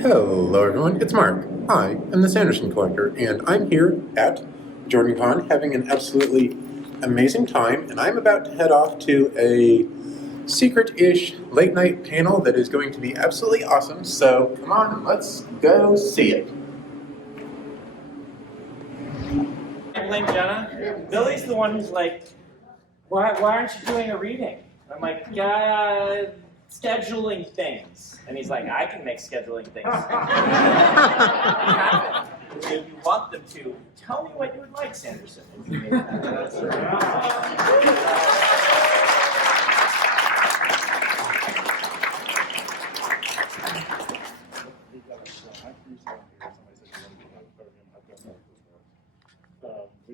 Hello everyone, it's Mark. I am the Sanderson collector, and I'm here at JordanCon having an absolutely amazing time, and I'm about to head off to a secret-ish late-night panel that is going to be absolutely awesome, so come on, let's go see it. I blame Jenna. Billy's the one who's like, why aren't you doing a reading? I'm like, yeah, scheduling things. And he's like, I can make scheduling things happen. If you want them to, tell me what you would like, Sanderson. We've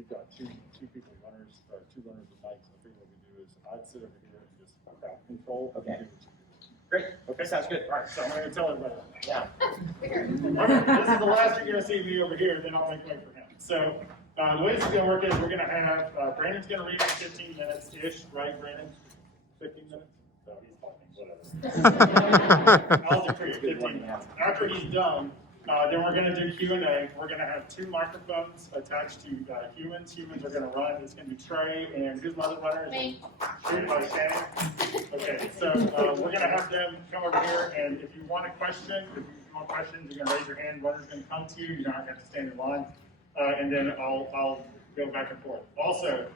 got two people runners, or two runners of mics. I think what we do is I'd sit over here and just crowd control. Okay. Great. Okay, sounds good. All right, so I'm going to tell everybody. Yeah. Okay, this is the last you're going to see me over here, then I'll make way for him. So the way this is going to work is we're going to have, Brandon's going to read in 15 minutes-ish, right, Brandon? 15 minutes? So he's talking, whatever. I'll decree it, 15 minutes. After he's done, then we're going to do Q&A. We're going to have two microphones attached to humans. Humans are going to run. It's going to be Trey, and who's my other runner? Me. Shannon. Okay, so we're going to have them come over here, and if you want a question, if you want questions, you're going to raise your hand. Runner's going to come to you. You don't have to stand in line, and then I'll go back and forth. Also,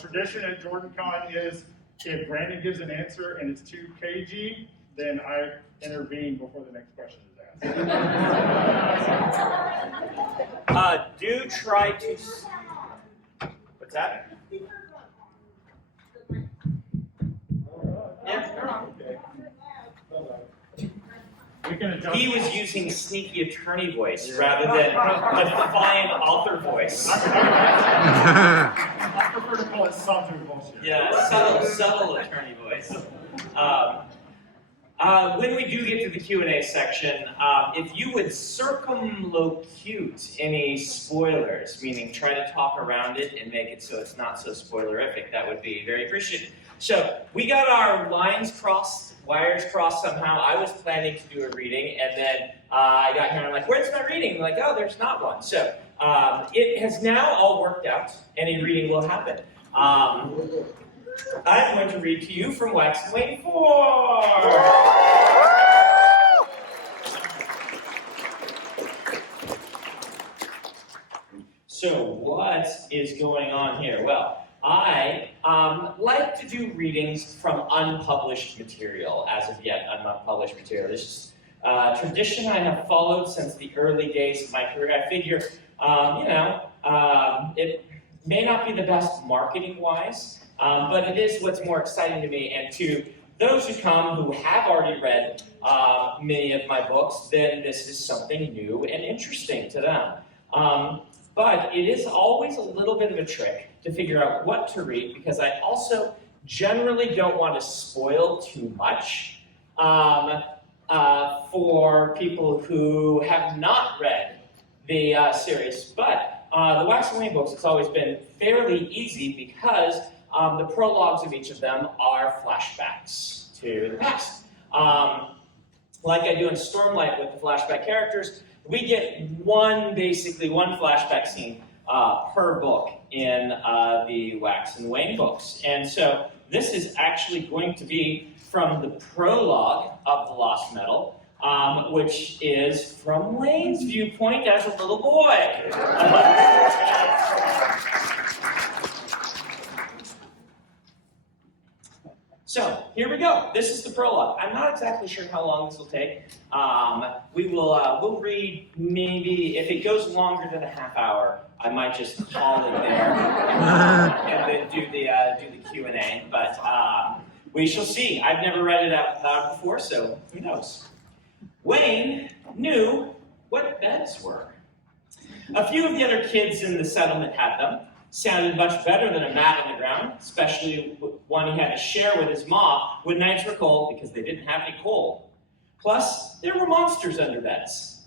tradition at JordanCon is if Brandon gives an answer and it's too cagey, then I intervene before the next question is asked. Do try to. What's that? Yeah. He was using sneaky attorney voice rather than defiant author voice. I prefer to call it subtle bullshit. Yeah, subtle attorney voice. When we do get to the Q&A section, if you would circumlocute any spoilers, meaning try to talk around it and make it so it's not so spoilerific, that would be very appreciated. So we got our wires crossed somehow. I was planning to do a reading, and then I got here and I'm like, where's my reading? I'm like, oh, there's not one. So it has now all worked out. Any reading will happen. I'm going to read to you from Wax and Wayne 4. So what is going on here? Well, I like to do readings from unpublished material, as of yet unpublished material. This is a tradition I have followed since the early days of my career. I figure, it may not be the best marketing-wise, but it is what's more exciting to me. And to those who come who have already read many of my books, then this is something new and interesting to them. But it is always a little bit of a trick to figure out what to read, because I also generally don't want to spoil too much for people who have not read the series. But the Wax and Wayne books, it's always been fairly easy because the prologues of each of them are flashbacks to the past. Like I do in Stormlight with the flashback characters, we get basically one flashback scene per book in the Wax and Wayne books. And so this is actually going to be from the prologue of The Lost Metal, which is from Wayne's viewpoint as a little boy. So here we go. This is the prologue. I'm not exactly sure how long this will take. We'll read maybe, if it goes longer than a half hour, I might just call it there and then do the Q&A. But we shall see. I've never read it out loud before, so who knows? Wayne knew what beds were. A few of the other kids in the settlement had them. Sounded much better than a mat on the ground, especially one he had to share with his ma when nights were cold because they didn't have any coal. Plus, there were monsters under beds.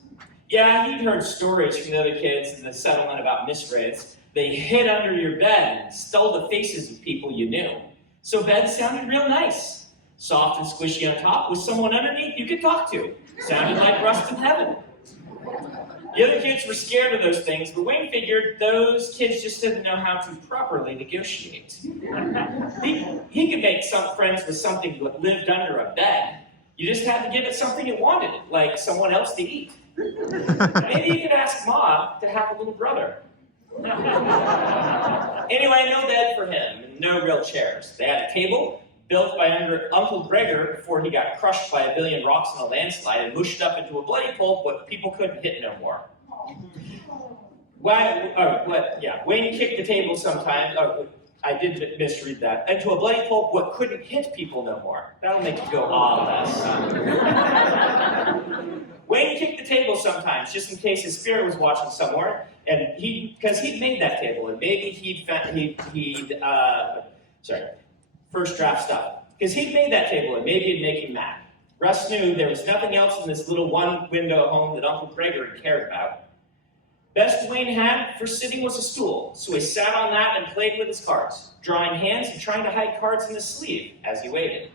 Yeah, he'd heard stories from the other kids in the settlement about miscreants. They hid under your bed and stole the faces of people you knew. So beds sounded real nice. Soft and squishy on top, with someone underneath you could talk to. Sounded like Rust in Heaven. The other kids were scared of those things, but Wayne figured those kids just didn't know how to properly negotiate. He could make some friends with something that lived under a bed. You just had to give it something it wanted, like someone else to eat. Maybe you could ask Ma to have a little brother. Anyway, no bed for him, and no real chairs. They had a table built by Uncle Gregor before he got crushed by a billion rocks in a landslide and mushed up into a bloody pulp, but people couldn't hit no more. Wayne kicked the table sometimes. I did misread that. Into a bloody pulp, what couldn't hit people no more. That'll make you go, less. Wayne kicked the table sometimes, just in case his spirit was watching somewhere, and because he'd made that table, and maybe first draft stuff. Because he'd made that table, and maybe it'd make him mad. Russ knew there was nothing else in this little one-window home that Uncle Gregor cared about. Best Wayne had for sitting was a stool, so he sat on that and played with his cards, drawing hands and trying to hide cards in his sleeve as he waited.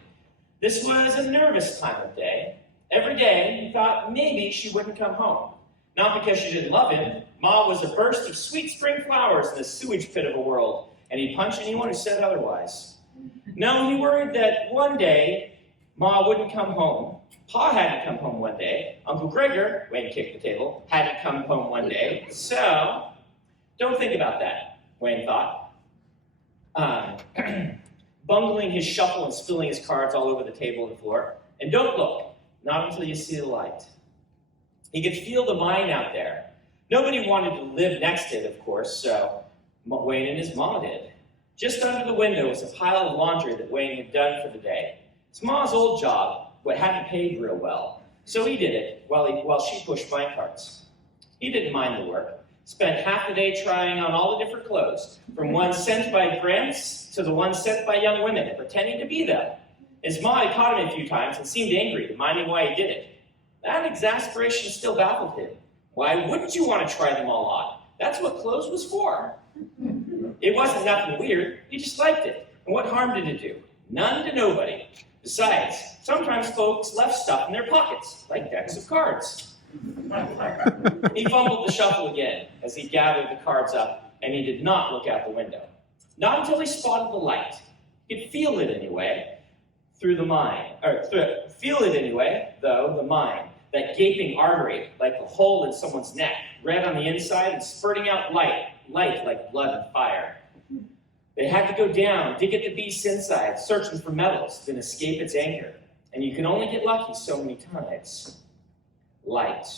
This was a nervous time of day. Every day, he thought maybe she wouldn't come home. Not because she didn't love him. Ma was a burst of sweet spring flowers in the sewage pit of a world, and he'd punch anyone who said otherwise. No, he worried that one day, Ma wouldn't come home. Pa hadn't come home one day. Uncle Gregor, Wayne kicked the table, hadn't come home one day. So, don't think about that, Wayne thought. Bungling his shuffle and spilling his cards all over the table and the floor. And don't look, not until you see the light. He could feel the mine out there. Nobody wanted to live next to it, of course, so Wayne and his Ma did. Just under the window was a pile of laundry that Wayne had done for the day. It's Ma's old job, but hadn't paid real well. So he did it while she pushed mine carts. He didn't mind the work. Spent half the day trying on all the different clothes, from one sent by gramps to the one sent by young women, and pretending to be them. His Ma had caught him a few times and seemed angry, demanding why he did it. That exasperation still baffled him. Why wouldn't you want to try them all on? That's what clothes was for. It wasn't nothing weird. He just liked it. And what harm did it do? None to nobody. Besides, sometimes folks left stuff in their pockets, like decks of cards. He fumbled the shuffle again as he gathered the cards up, and he did not look out the window. Not until he spotted the light. He could feel it anyway, the mine. That gaping artery, like the hole in someone's neck, red on the inside and spurting out light like blood and fire. They had to go down, dig at the beast's inside, searching for metals, then escape its anger. And you can only get lucky so many times. Light.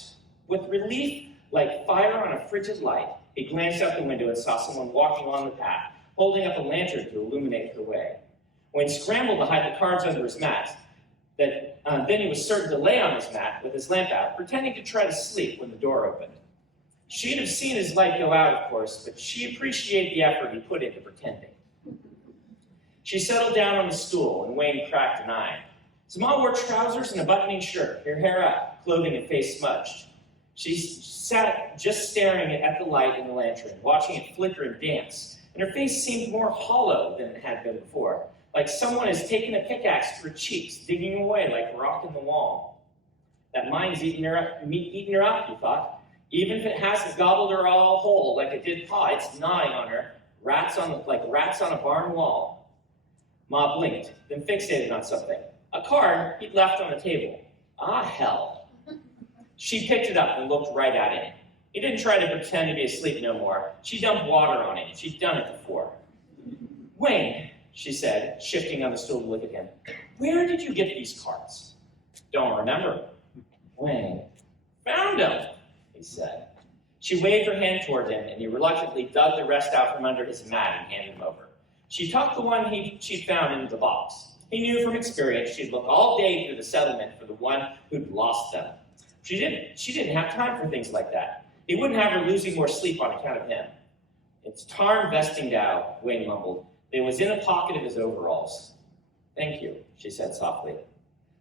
With relief like fire on a frigid light, he glanced out the window and saw someone walking along the path, holding up a lantern to illuminate her way. When he scrambled to hide the cards under his mat, then he was certain to lay on his mat with his lamp out, pretending to try to sleep when the door opened. She'd have seen his light go out, of course, but she appreciated the effort he put into pretending. She settled down on the stool, and Wayne cracked an eye. His Ma wore trousers and a buttoning shirt, her hair up, clothing and face smudged. She sat just staring at the light in the lantern, watching it flicker and dance, and her face seemed more hollow than it had been before, like someone has taken a pickaxe to her cheeks, digging away like rock in the wall. That mine's eating her up, he thought. Even if it hasn't gobbled her all whole like it did Pa, it's gnawing on her, like rats on a barn wall. Ma blinked, then fixated on something. A card he'd left on the table. Ah, hell. She picked it up and looked right at him. He didn't try to pretend to be asleep no more. She dumped water on him. She'd done it before. Wayne, she said, shifting on the stool to look at him. Where did you get these cards? Don't remember. Wayne. Found them, he said. She waved her hand toward him, and he reluctantly dug the rest out from under his mat and handed them over. She tucked the one she'd found into the box. He knew from experience she'd look all day through the settlement for the one who'd lost them. She didn't have time for things like that. He wouldn't have her losing more sleep on account of him. It's tarn vesting down, Wayne mumbled. It was in a pocket of his overalls. Thank you, she said softly.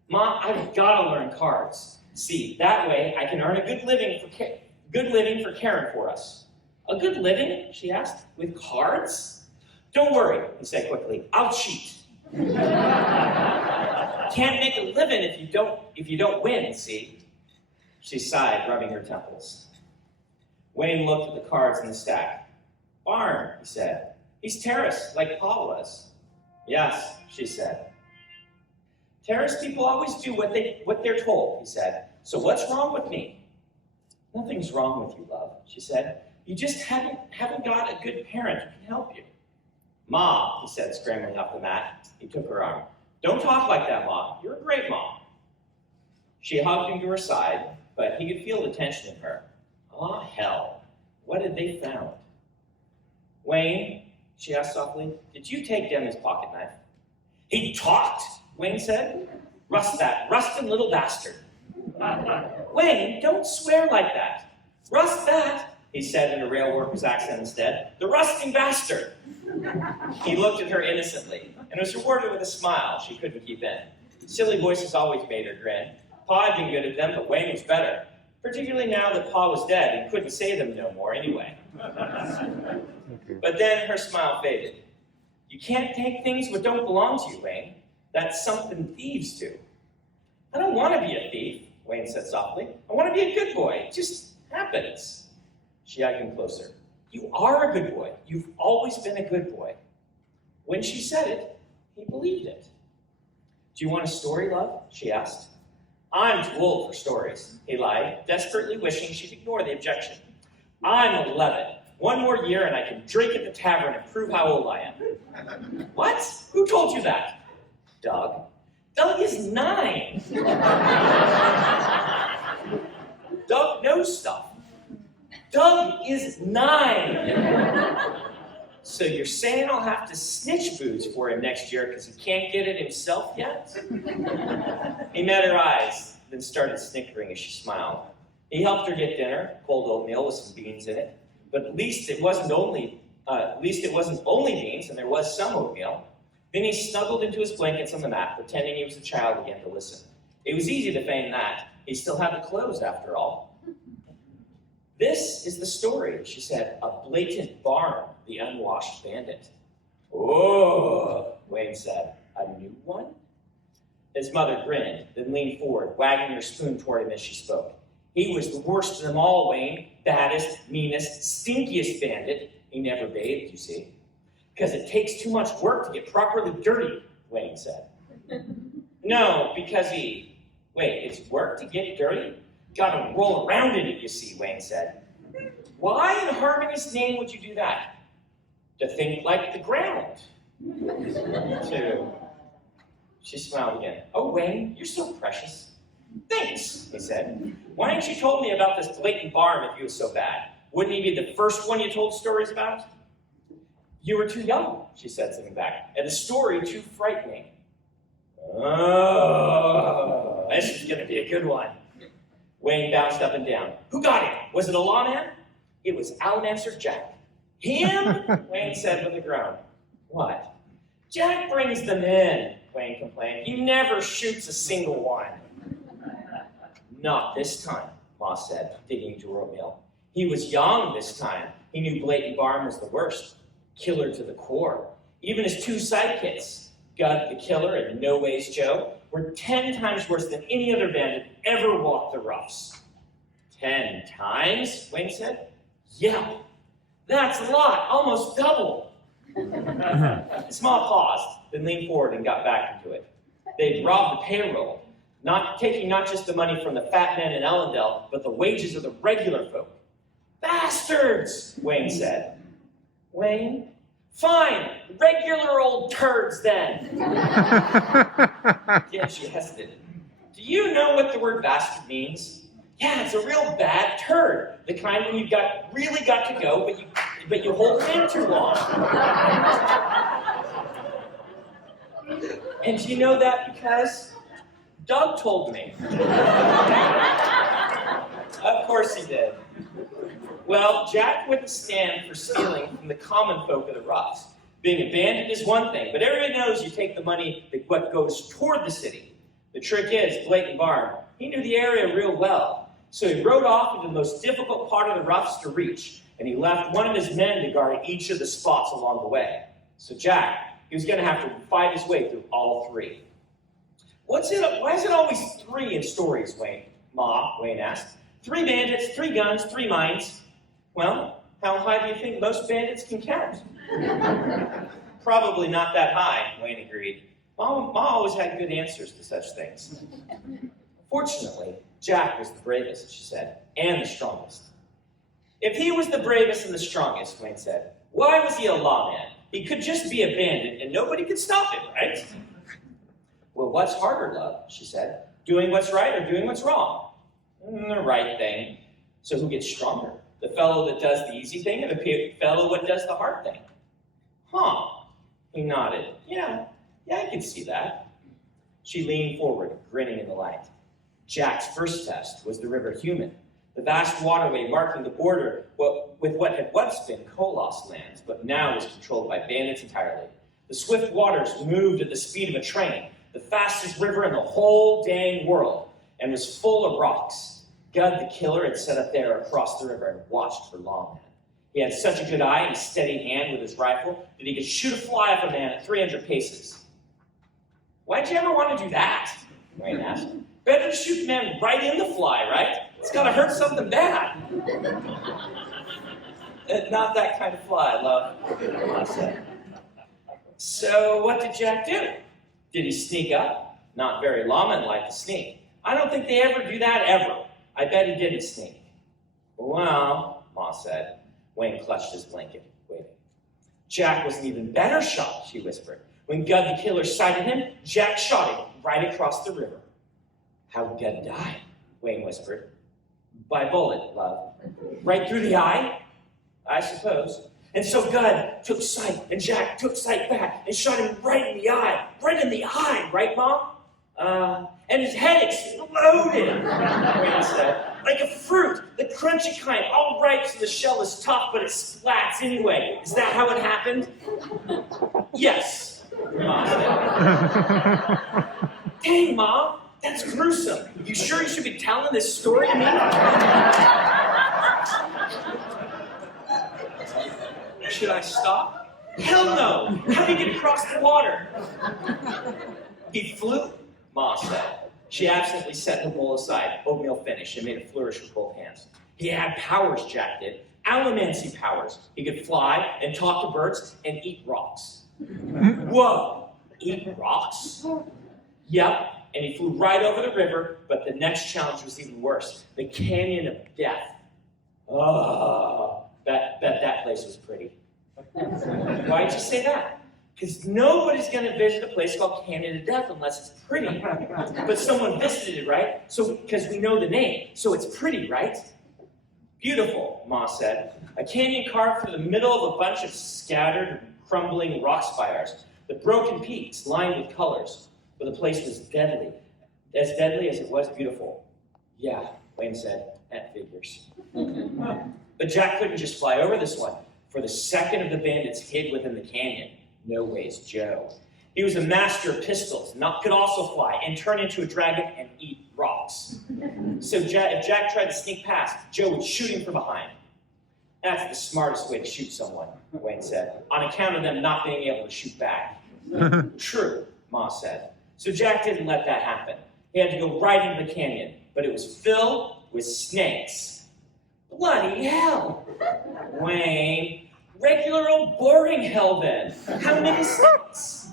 Ma, I've got to learn cards. See, that way I can earn a good living for caring for us. A good living? She asked. With cards? Don't worry, he said quickly. I'll cheat. can't make a living if you don't win, see? She sighed, rubbing her temples. Wayne looked at the cards in the stack. Barn, he said. He's terrace, like Pa was. Yes, she said. Terrace people always do what they're told, he said. So what's wrong with me? Nothing's wrong with you, love, she said. You just haven't got a good parent who can help you. Ma, he said, scrambling off the mat. He took her arm. Don't talk like that, Ma. You're a great mom. She hugged him to her side, but he could feel the tension in her. Ah, hell. What had they found? Wayne, she asked softly, did you take Demi's pocket knife? He talked, Wayne said. Rust that rustin' little bastard. Wayne, don't swear like that. Rust that, he said in a rail worker's accent instead. The rusting bastard. He looked at her innocently and was rewarded with a smile she couldn't keep in. Silly voices always made her grin. Pa had been good at them, but Wayne was better. Particularly now that Pa was dead and couldn't say them no more anyway. But then her smile faded. You can't take things what don't belong to you, Wayne. That's something thieves do. I don't want to be a thief, Wayne said softly. I want to be a good boy. It just happens. She eyed him closer. You are a good boy. You've always been a good boy. When she said it, he believed it. Do you want a story, love? She asked. I'm too old for stories, he lied, desperately wishing she'd ignore the objection. I'm 11. One more year and I can drink at the tavern and prove how old I am. What? Who told you that? Doug. Doug is 9. Doug knows stuff. Doug is 9. So you're saying I'll have to snitch booze for him next year because he can't get it himself yet? He met her eyes, then started snickering as she smiled. He helped her get dinner, cold oatmeal with some beans in it. But at least it wasn't only beans, and there was some oatmeal. Then he snuggled into his blankets on the mat, pretending he was a child again to listen. It was easy to feign that. He still had the clothes, after all. This is the story, she said. A blatant barn, the unwashed bandit. Oh, Wayne said. A new one? His mother grinned, then leaned forward, wagging her spoon toward him as she spoke. He was the worst of them all, Wayne. Baddest, meanest, stinkiest bandit. He never bathed, you see. Because it takes too much work to get properly dirty, Wayne said. No, because he... Wait, it's work to get dirty? Gotta roll around in it, you see, Wayne said. Why in Harmony's name would you do that? To think like the ground. She smiled again. Oh, Wayne, you're so precious. Thanks, he said. Why hadn't you told me about this blatant barn if he was so bad? Wouldn't he be the first one you told stories about? You were too young, she said, sitting back, and the story too frightening. Oh, this is going to be a good one. Wayne bounced up and down. Who got him? Was it a lawman? It was Alamancer Jack. Him? Wayne said with a groan. What? Jack brings them in, Wayne complained. He never shoots a single one. Not this time, Ma said, digging into her oatmeal. He was young this time. He knew Blatant Barn was the worst. Killer to the core. Even his 2 sidekicks, Gud the Killer and No Ways Joe, were 10 times worse than any other bandit ever walked the roughs. 10 times? Wayne said. Yeah, that's a lot, almost double. Small paused, then leaned forward and got back into it. They'd robbed the payroll, taking not just the money from the fat men in Ellendale, but the wages of the regular folk. Bastards, Wayne said. Wayne? Fine, regular old turds then. Yeah, she hesitated. Do you know what the word bastard means? Yeah, it's a real bad turd. The kind when you've really got to go, but you hold it in too long. And do you know that because Doug told me. Of course he did. Well, Jack wouldn't stand for stealing from the common folk of the roughs. Being a bandit is one thing, but everybody knows you take the money that what goes toward the city. The trick is, Blatant Barn, he knew the area real well. So he rode off into the most difficult part of the roughs to reach, and he left one of his men to guard each of the spots along the way. So Jack, he was going to have to fight his way through all 3. Why is it always 3 in stories, Wayne? Wayne asked. 3 bandits, 3 guns, 3 mines. Well, how high do you think most bandits can count? Probably not that high, Wayne agreed. Ma always had good answers to such things. Fortunately, Jack was the bravest, she said, and the strongest. If he was the bravest and the strongest, Wayne said, why was he a lawman? He could just be a bandit and nobody could stop him, right? Well, what's harder, love, she said, doing what's right or doing what's wrong? The right thing. So who gets stronger? The fellow that does the easy thing or the fellow that does the hard thing? Huh. He nodded. Yeah, I can see that. She leaned forward, grinning in the light. Jack's first test was the River Human, the vast waterway marking the border with what had once been Koloss lands, but now was controlled by bandits entirely. The swift waters moved at the speed of a train, the fastest river in the whole dang world, and was full of rocks. Gud the Killer had set up there across the river and watched for lawmen. He had such a good eye and a steady hand with his rifle that he could shoot a fly off a man at 300 paces. Why'd you ever want to do that? Wayne asked. Better to shoot men right in the fly, right? It's got to hurt something bad. Not that kind of fly, love, I said. So what did Jack do? Did he sneak up? Not very lawman-like to sneak. I don't think they ever do that, ever. I bet he didn't sneak. Well, Ma said. Wayne clutched his blanket, waiting. Jack was an even better shot, she whispered. When Gud the Killer sighted him, Jack shot him right across the river. How'd Gud die? Wayne whispered. By bullet, love. Right through the eye? I suppose. And so Gud took sight, and Jack took sight back, and shot him right in the eye. Right in the eye, right, Mom? And his head exploded, Wayne said. Like a fruit, the crunchy kind, all ripe so the shell is tough, but it splats anyway. Is that how it happened? Yes, Mom said. Dang, Mom, that's gruesome. You sure you should be telling this story to me? Should I stop? Hell no! How did he get across the water? He flew, Ma said. She absently set the bowl aside, oatmeal finished, and made a flourish with both hands. He had powers, Jack did. Allomancy powers. He could fly and talk to birds and eat rocks. Whoa! Eat rocks? Yep, and he flew right over the river, but the next challenge was even worse. The Canyon of Death. Oh, bet that place was pretty. Why'd you say that? Because nobody's going to visit a place called Canyon of Death unless it's pretty. But someone visited it, right? So, because we know the name. So it's pretty, right? Beautiful, Ma said. A canyon carved through the middle of a bunch of scattered, crumbling rock spires. The broken peaks lined with colors. But the place was deadly. As deadly as it was beautiful. Yeah, Wayne said. That figures. But Jack couldn't just fly over this one. For the second of the bandits hid within the canyon. No ways, Joe. He was a master of pistols, and could also fly and turn into a dragon and eat rocks. So if Jack tried to sneak past, Joe would shoot him from behind. That's the smartest way to shoot someone, Wayne said, on account of them not being able to shoot back. True, Ma said. So Jack didn't let that happen. He had to go right into the canyon, but it was filled with snakes. Bloody hell! Wayne, regular old boring hell then. How many snakes?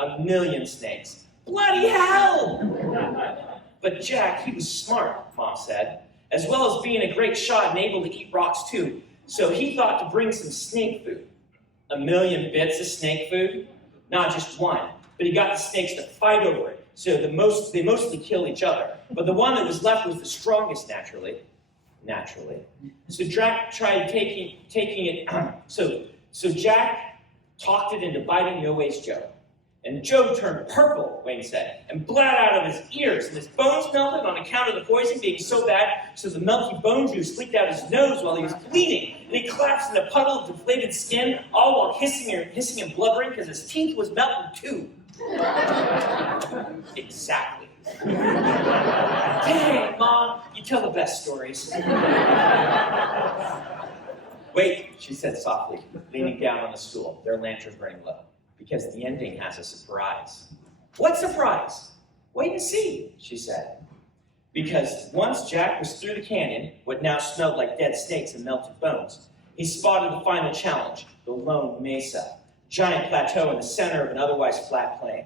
1,000,000 snakes. Bloody hell! But Jack, he was smart, Ma said, as well as being a great shot and able to eat rocks too. So he thought to bring some snake food. 1,000,000 bits of snake food? Not just one, but he got the snakes to fight over it. So they mostly kill each other. But the one that was left was the strongest, naturally. So Jack tried taking it. So Jack talked it into biting No Ways Joe. And Joe turned purple, Wayne said, and bled out of his ears, and his bones melted on account of the poison being so bad, so the milky bone juice leaked out his nose while he was bleeding, and he collapsed in a puddle of deflated skin, all while hissing and blubbering because his teeth was melting too. Exactly. Dang, Mom, you tell the best stories. Wait, she said softly, leaning down on the stool, their lanterns burning low. Because the ending has a surprise. What surprise? Wait and see, she said. Because once Jack was through the canyon, what now smelled like dead snakes and melted bones, he spotted the final challenge, the Lone Mesa, giant plateau in the center of an otherwise flat plain.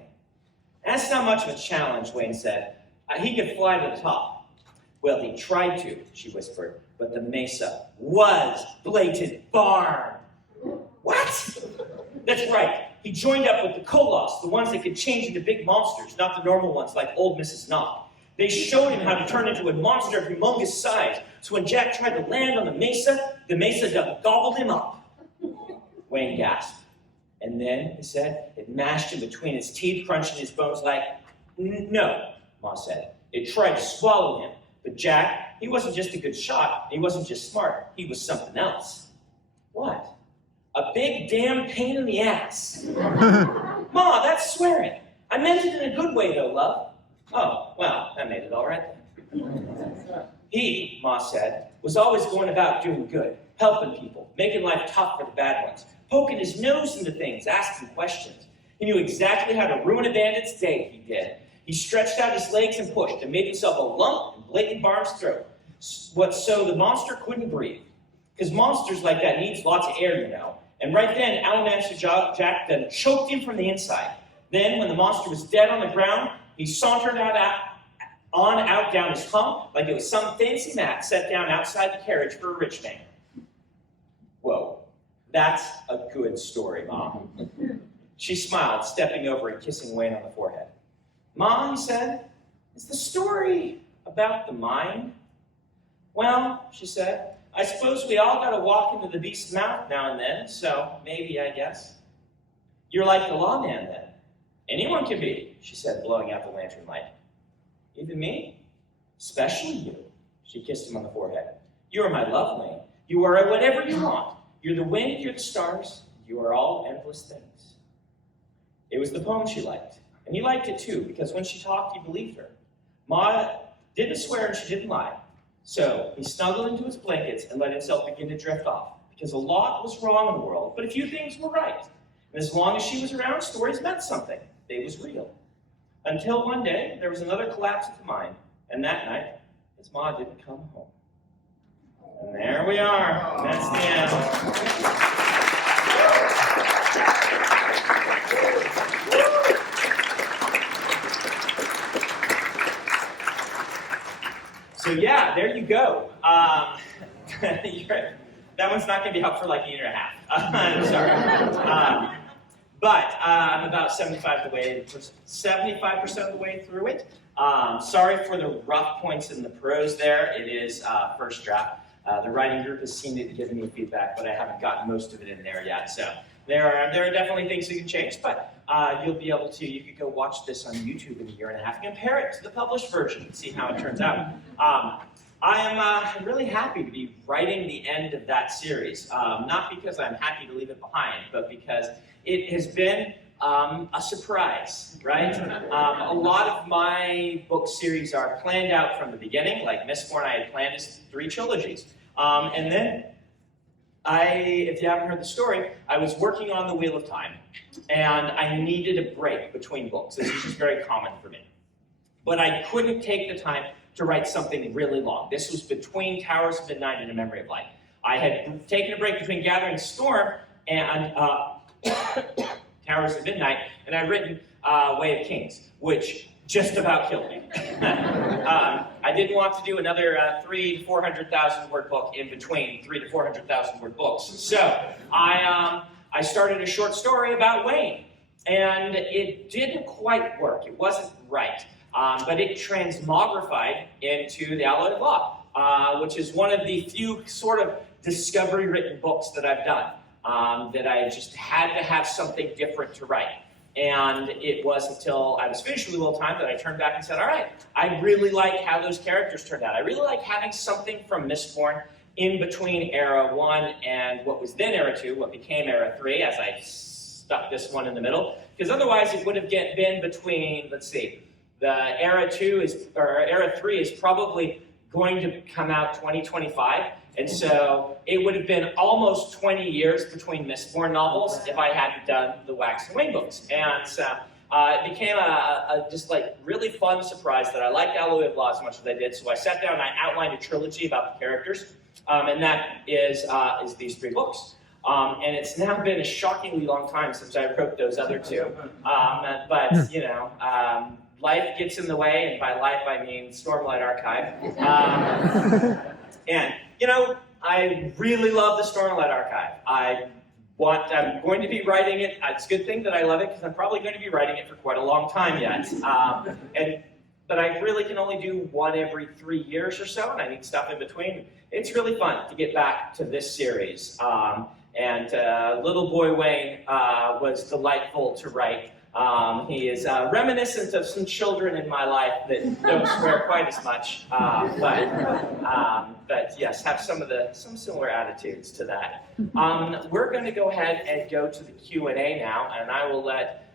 That's not much of a challenge, Wayne said. He could fly to the top. Well, he tried to, she whispered, but the mesa was blatant barn. What? That's right. He joined up with the Kolos, the ones that could change into big monsters, not the normal ones like old Mrs. Knob. They showed him how to turn into a monster of humongous size, so when Jack tried to land on the mesa gobbled him up. Wayne gasped. And then, he said, it mashed him between its teeth, crunching his bones like, no, Ma said. It tried to swallow him. But Jack, he wasn't just a good shot. He wasn't just smart. He was something else. What? A big damn pain in the ass. Ma, that's swearing. I meant it in a good way, though, love. Oh, well, that made it all right then. He, Ma said, was always going about doing good, helping people, making life tough for the bad ones, poking his nose into things, asking questions. He knew exactly how to ruin a bandit's day, he did. He stretched out his legs and pushed and made himself a lump in blatant Barnes' throat, so the monster couldn't breathe. Because monsters like that needs lots of air, you know. And right then, Alamaster Jack then choked him from the inside. Then, when the monster was dead on the ground, he sauntered out down his hump like it was some fancy mat set down outside the carriage for a rich man. Whoa, that's a good story, Mom. She smiled, stepping over and kissing Wayne on the forehead. Mom, he said, is the story about the mind? Well, she said, I suppose we all gotta walk into the beast's mouth now and then, so maybe, I guess. You're like the lawman then. Anyone can be, she said, blowing out the lantern light. Even me? Especially you. She kissed him on the forehead. You are my love, Wayne. You are whatever you want. You're the wind, you're the stars. You are all endless things. It was the poem she liked. And he liked it too, because when she talked, he believed her. Ma didn't swear and she didn't lie. So he snuggled into his blankets and let himself begin to drift off, because a lot was wrong in the world, but a few things were right. And as long as she was around, stories meant something. They was real. Until one day, there was another collapse of the mind, and that night, his ma didn't come home. And there we are. And that's the end. So yeah, there you go. That one's not going to be up for like a year and a half. I'm sorry. But I'm about 75% of the way through it. Sorry for the rough points in the prose there. It is first draft. The writing group has seen it and given me feedback, but I haven't gotten most of it in there yet. So there are definitely things that can change, but you could go watch this on YouTube in a year and a half and compare it to the published version and see how it turns out. I am really happy to be writing the end of that series, not because I'm happy to leave it behind, but because it has been a surprise, right? A lot of my book series are planned out from the beginning, like Mistborn I had planned as 3 trilogies. And then if you haven't heard the story, I was working on The Wheel of Time, and I needed a break between books. This is just very common for me. But I couldn't take the time to write something really long. This was between Towers of Midnight and A Memory of Light. I had taken a break between Gathering Storm and Towers of Midnight, and I'd written Way of Kings, which just about killed me. I didn't want to do another 300,000 to 400,000 word book in between 300,000 to 400,000 word books. So I started a short story about Wayne, and it didn't quite work. It wasn't right. But it transmogrified into The Alloy of Law, which is one of the few sort of discovery-written books that I've done, that I just had to have something different to write. And it was until I was finished with The Wheel of Time that I turned back and said, all right, I really like how those characters turned out. I really like having something from Mistborn in between Era 1 and what was then Era 2, what became Era 3, as I stuck this one in the middle. Because otherwise it would have been between, let's see, the Era 3 is probably going to come out 2025, and so it would have been almost 20 years between Mistborn novels if I hadn't done the Wax and Wayne books. And so It became a just like really fun surprise that I liked Alloy of Law as much as I did. So I sat down and I outlined a trilogy about the characters, and that is these 3 books. And it's now been a shockingly long time since I wrote those other 2. But you know, life gets in the way, and by life I mean Stormlight Archive. And you know, I really love the Stormlight Archive. I'm going to be writing it. It's a good thing that I love it because I'm probably going to be writing it for quite a long time yet. But I really can only do one every 3 years or so, and I need stuff in between. It's really fun to get back to this series. Little Boy Wayne was delightful to write. He is reminiscent of some children in my life that don't swear quite as much, but yes, have some similar attitudes to that. We're going to go ahead and go to the Q&A now, and I will let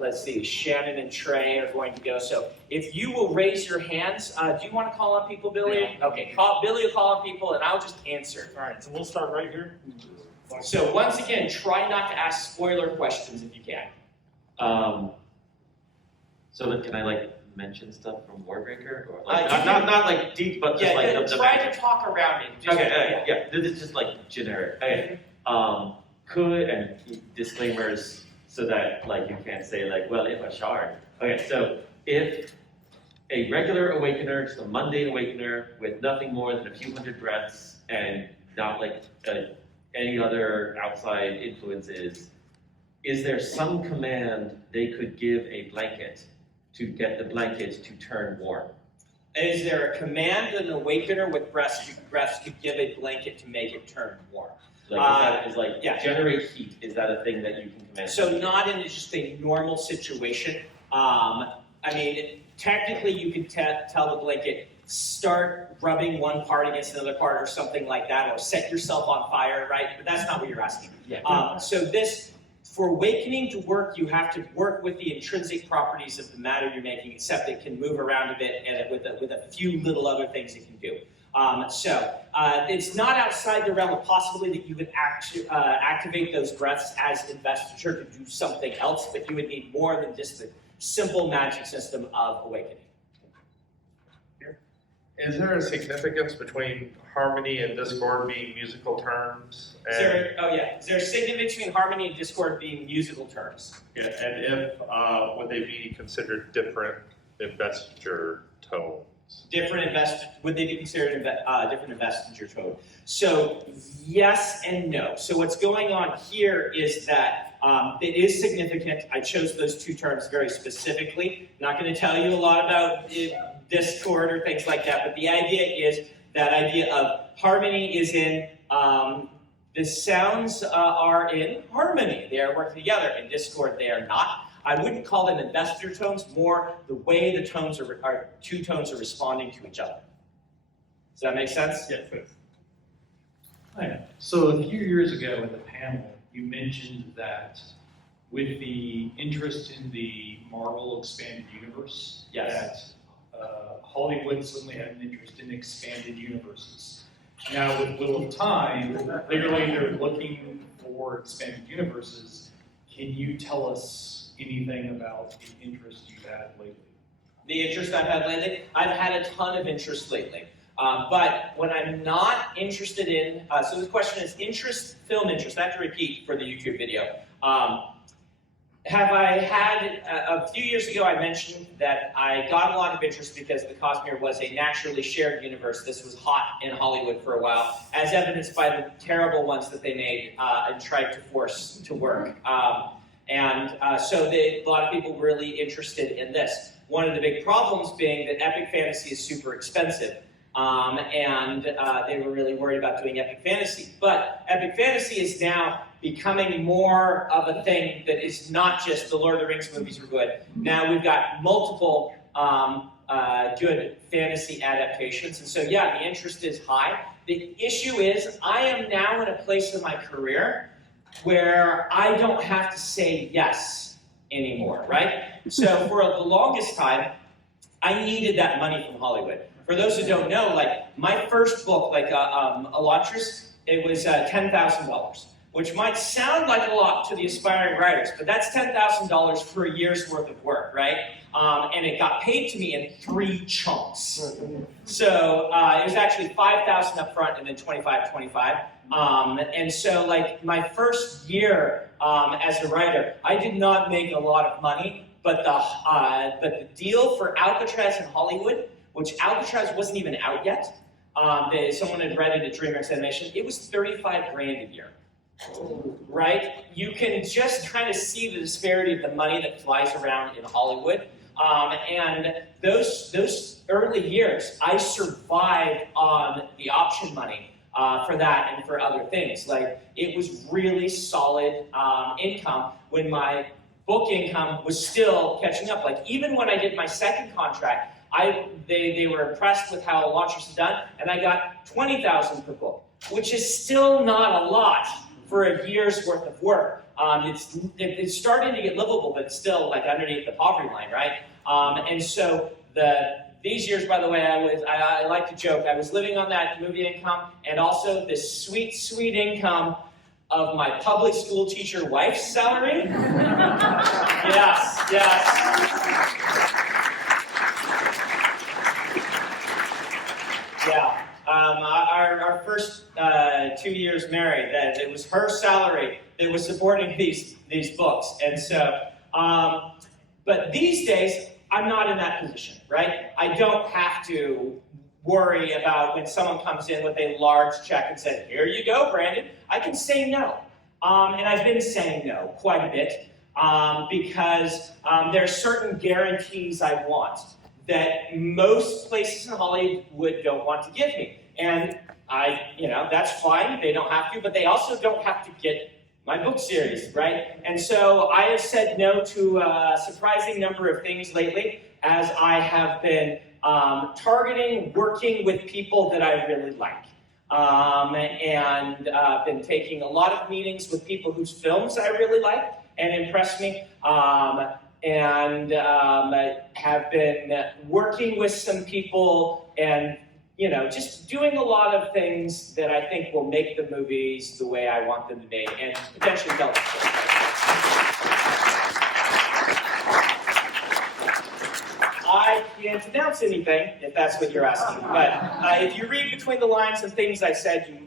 let's see, Shannon and Trey are going to go. So if you will raise your hands, do you want to call on people, Billy? Yeah. Okay, Billy will call on people, and I'll just answer. All right, so we'll start right here. So once again, try not to ask spoiler questions if you can. So then can I like mention stuff from Warbreaker, or like not like deep, but just like the try magic? to talk around it. Okay, yeah. This is just like generic. Okay. Could, and disclaimers so that like you can't say like, well, if a shard. Okay, so if a regular awakener, just a mundane awakener with nothing more than a few hundred breaths and not like any other outside influences, is there some command they could give a blanket to get the blanket to turn warm? Is there a command an awakener with breaths could give a blanket to make it turn warm? Like yeah. Generate heat, is that a thing that you can command? So not in just a normal situation. I mean, technically you could tell the blanket, start rubbing one part against another part or something like that, or set yourself on fire, right? But that's not what you're asking. Yeah. So this, for awakening to work, you have to work with the intrinsic properties of the matter you're making, except it can move around a bit and with a few little other things it can do. It's not outside the realm of possibility that you would activate those breaths as investiture to do something else, but you would need more than just the simple magic system of awakening. Is there a significance between harmony and discord being musical terms? Is there a significance between harmony and discord being musical terms? Yeah, and if would they be considered different investiture tones? Would they be considered different investiture tone? So yes and no. So what's going on here is that it is significant. I chose those 2 terms very specifically. Not going to tell you a lot about discord or things like that, but the idea is that idea of harmony is in, the sounds are in harmony. They are working together. In discord, they are not. I wouldn't call them investiture tones, more the way the tones are 2 tones are responding to each other. Does that make sense? Yes, please. Hi. So a few years ago at the panel, you mentioned that with the interest in the Marvel expanded universe, Yes. that Hollywood suddenly had an interest in expanded universes. Now with Wheel of Time, clearly they're looking for expanded universes. Can you tell us anything about the interest you've had lately? The interest I've had lately? I've had a ton of interest lately. But when I'm not interested in, so the question is interest, film interest. I have to repeat for the YouTube video. Have I had, a few years ago I mentioned that I got a lot of interest because the Cosmere was a naturally shared universe. This was hot in Hollywood for a while, as evidenced by the terrible ones that they made and tried to force to work. So a lot of people were really interested in this. One of the big problems being that epic fantasy is super expensive. They were really worried about doing epic fantasy. But epic fantasy is now becoming more of a thing that is not just the Lord of the Rings movies were good. Now we've got multiple good fantasy adaptations. And so, yeah, the interest is high. The issue is I am now in a place in my career where I don't have to say yes anymore, right? So for the longest time, I needed that money from Hollywood. For those who don't know, like my first book, like Elantris, it was $10,000. which might sound like a lot to the aspiring writers, but that's $10,000 for a year's worth of work, right? And it got paid to me in 3 chunks. So it was actually $5,000 up front and then $25,000. And so, like, my first year as a writer, I did not make a lot of money, but the deal for Alcatraz in Hollywood, which Alcatraz wasn't even out yet, someone had read it at DreamWorks Animation, it was $35,000 a year. Right? You can just kind of see the disparity of the money that flies around in Hollywood. And those early years, I survived on the option money for that and for other things. Like, it was really solid income when my book income was still catching up. Like, even when I did my second contract, they were impressed with how Launchers had done, and I got $20,000 per book, which is still not a lot for a year's worth of work. It's starting to get livable, but it's still like underneath the poverty line, right? And so these years, by the way, I like to joke, I was living on that movie income and also this sweet, sweet income of my public school teacher wife's salary. Yes, yes. Yeah. Our first 2 years married, that it was her salary that was supporting these books. And so, but these days, I'm not in that position, right? I don't have to worry about when someone comes in with a large check and says, here you go, Brandon. I can say no. And I've been saying no quite a bit because there are certain guarantees I want that most places in Hollywood don't want to give me. And that's fine, they don't have to, but they also don't have to get my book series, right? And so I have said no to a surprising number of things lately, as I have been targeting working with people that I really like. And been taking a lot of meetings with people whose films I really like and impress me. And have been working with some people and just doing a lot of things that I think will make the movies the way I want them to be, and potentially tell the story. I can't announce anything, if that's what you're asking, but if you read between the lines of things I said, in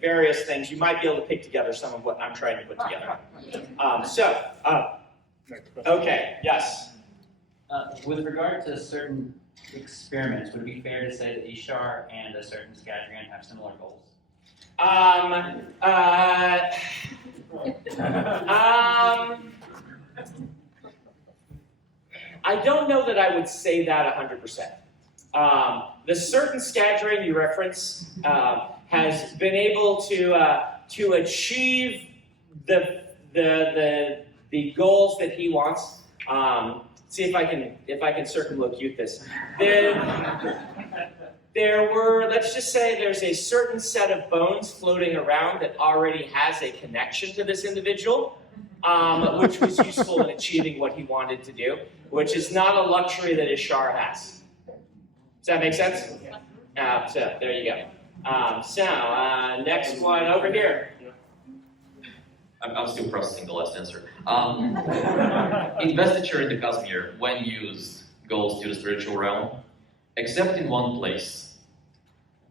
various things, you might be able to pick together some of what I'm trying to put together. Okay, yes. With regard to certain experiments, would it be fair to say that Ishar and a certain Scattergram have similar goals? I don't know that I would say that 100%. The certain scattering you reference has been able to achieve the goals that he wants. See if I can circumlocute this. There were, let's just say there's a certain set of bones floating around that already has a connection to this individual, which was useful in achieving what he wanted to do, which is not a luxury that Ishar has. Does that make sense? So there you go. Next one over here. I'm still processing the last answer. Investiture in the Cosmere, when used, goes to the spiritual realm, except in one place.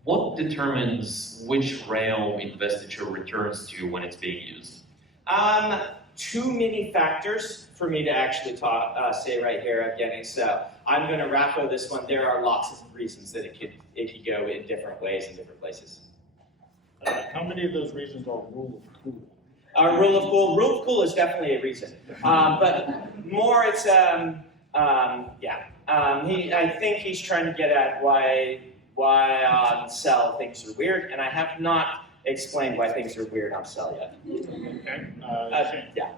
What determines which realm investiture returns to when it's being used? Too many factors for me to actually say right here, Evgeny. So I'm going to raffle this one. There are lots of reasons that it could go in different ways in different places. How many of those reasons are rule of cool? Rule of cool is definitely a reason, but more it's I think he's trying to get at why on Cell things are weird, and I have not explained why things are weird on Cell yet. Okay. Yeah.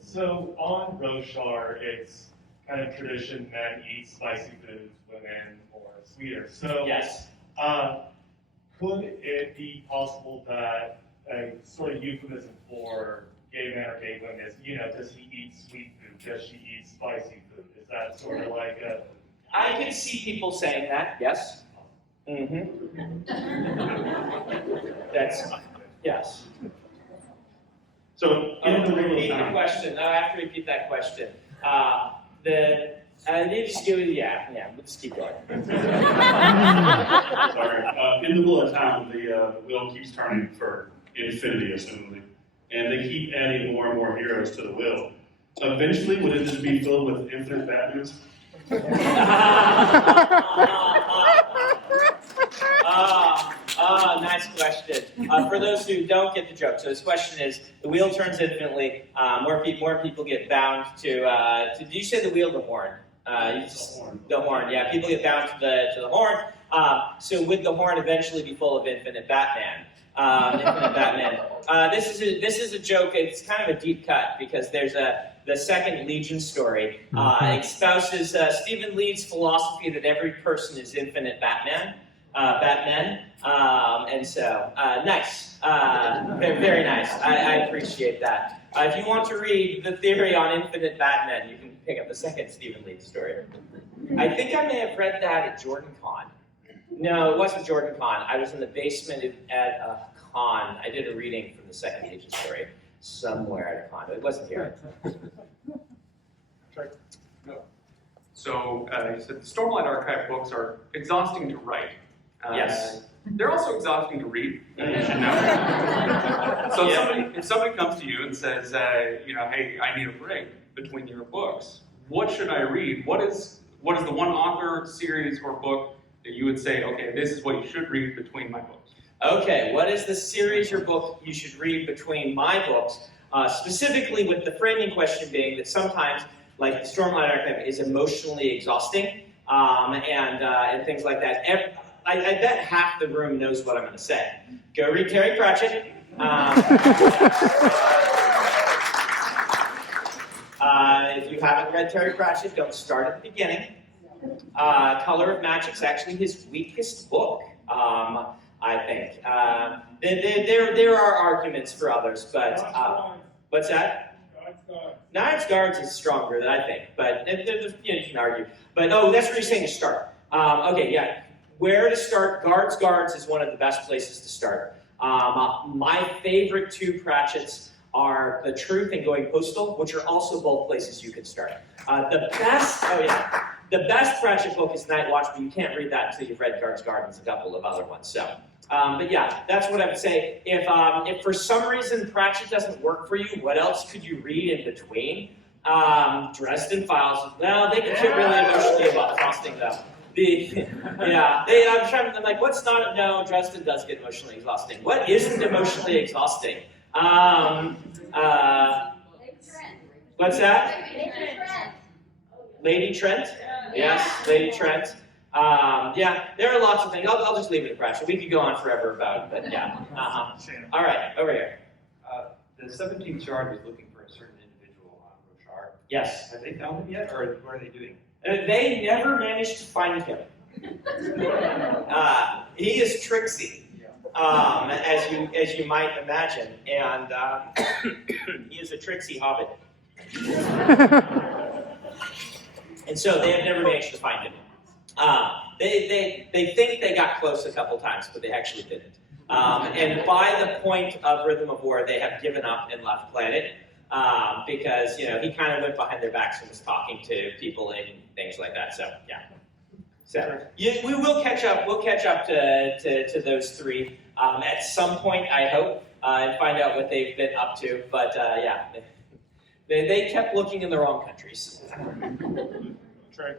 So on Roshar, it's kind of tradition men eat spicy foods, women more sweeter. So Yes. Could it be possible that a sort of euphemism for gay men or gay women is, does he eat sweet food? Does she eat spicy food? Is that sort of like a... I can see people saying that, yes. Mm-hmm. That's, yes. So in the rule of Repeat the time, question. No, I have to repeat that question. We'll just keep going. sorry, in the rule of time, the wheel keeps turning for infinity, assumingly, and they keep adding more and more heroes to the wheel. Eventually, would it just be filled with infinite Batmans? Nice question. For those who don't get the joke, so this question is: the wheel turns infinitely. More people get bound to. Did you say the wheel, or the horn? The horn. Yeah, people get bound to the horn. So would the horn eventually be full of infinite Batman? This is a joke. It's kind of a deep cut because there's the second Legion story espouses Stephen Lee's philosophy that every person is infinite Batman. And so nice, very, very nice. I appreciate that. If you want to read the theory on infinite Batman, you can pick up the second Stephen Lee story. I think I may have read that at JordanCon. No, it wasn't JordanCon. I was in the basement at a con. I did a reading from the second Legion story somewhere at a con. It wasn't here. So you said the Stormlight Archive books are exhausting to write. Yes. They're also exhausting to read, you should know. So if somebody comes to you and says, hey, I need a break between your books, what should I read? What is the one author, series, or book that you would say, okay, this is what you should read between my books? Okay, what is the series or book you should read between my books? Specifically with the framing question being that sometimes, like the Stormlight Archive is emotionally exhausting, and things like that. I bet half the room knows what I'm going to say. Go read Terry Pratchett. If you haven't read Terry Pratchett, don't start at the beginning. Color of Magic's actually his weakest book, I think. There are arguments for others, but what's that? Nine Guards is stronger than I think, but you can argue. But that's where you're saying to start. Okay, yeah. Where to start? Guards is one of the best places to start. My favorite two Pratchetts are The Truth and Going Postal, which are also both places you could start. The best Pratchett book is Night Watch, but you can't read that until you've read Guards and a couple of other ones. So, but yeah, that's what I would say. If for some reason Pratchett doesn't work for you, what else could you read in between? Dresden Files. Well, they can get really emotionally about trusting them. I'm like, what's not? No, Dresden does get emotionally exhausting. What isn't emotionally exhausting? What's that? Lady Trent? Yes, Lady Trent. There are lots of things. I'll just leave it at Pratchett. We could go on forever about it, but yeah. All right, over here. The 17th Shard was looking for a certain individual on Roshar. Yes. Have they found him yet, or what are they doing? They never managed to find him. He is tricksy, as you might imagine, and he is a tricksy hobbit. And so they have never managed to find him. They think they got close a couple times, but they actually didn't. And by the point of Rhythm of War, they have given up and left planet. Because he kind of went behind their backs and was talking to people and things like that. So yeah. So we will catch up. We'll catch up to those three at some point, I hope, and find out what they've been up to. But they kept looking in the wrong countries. Trey.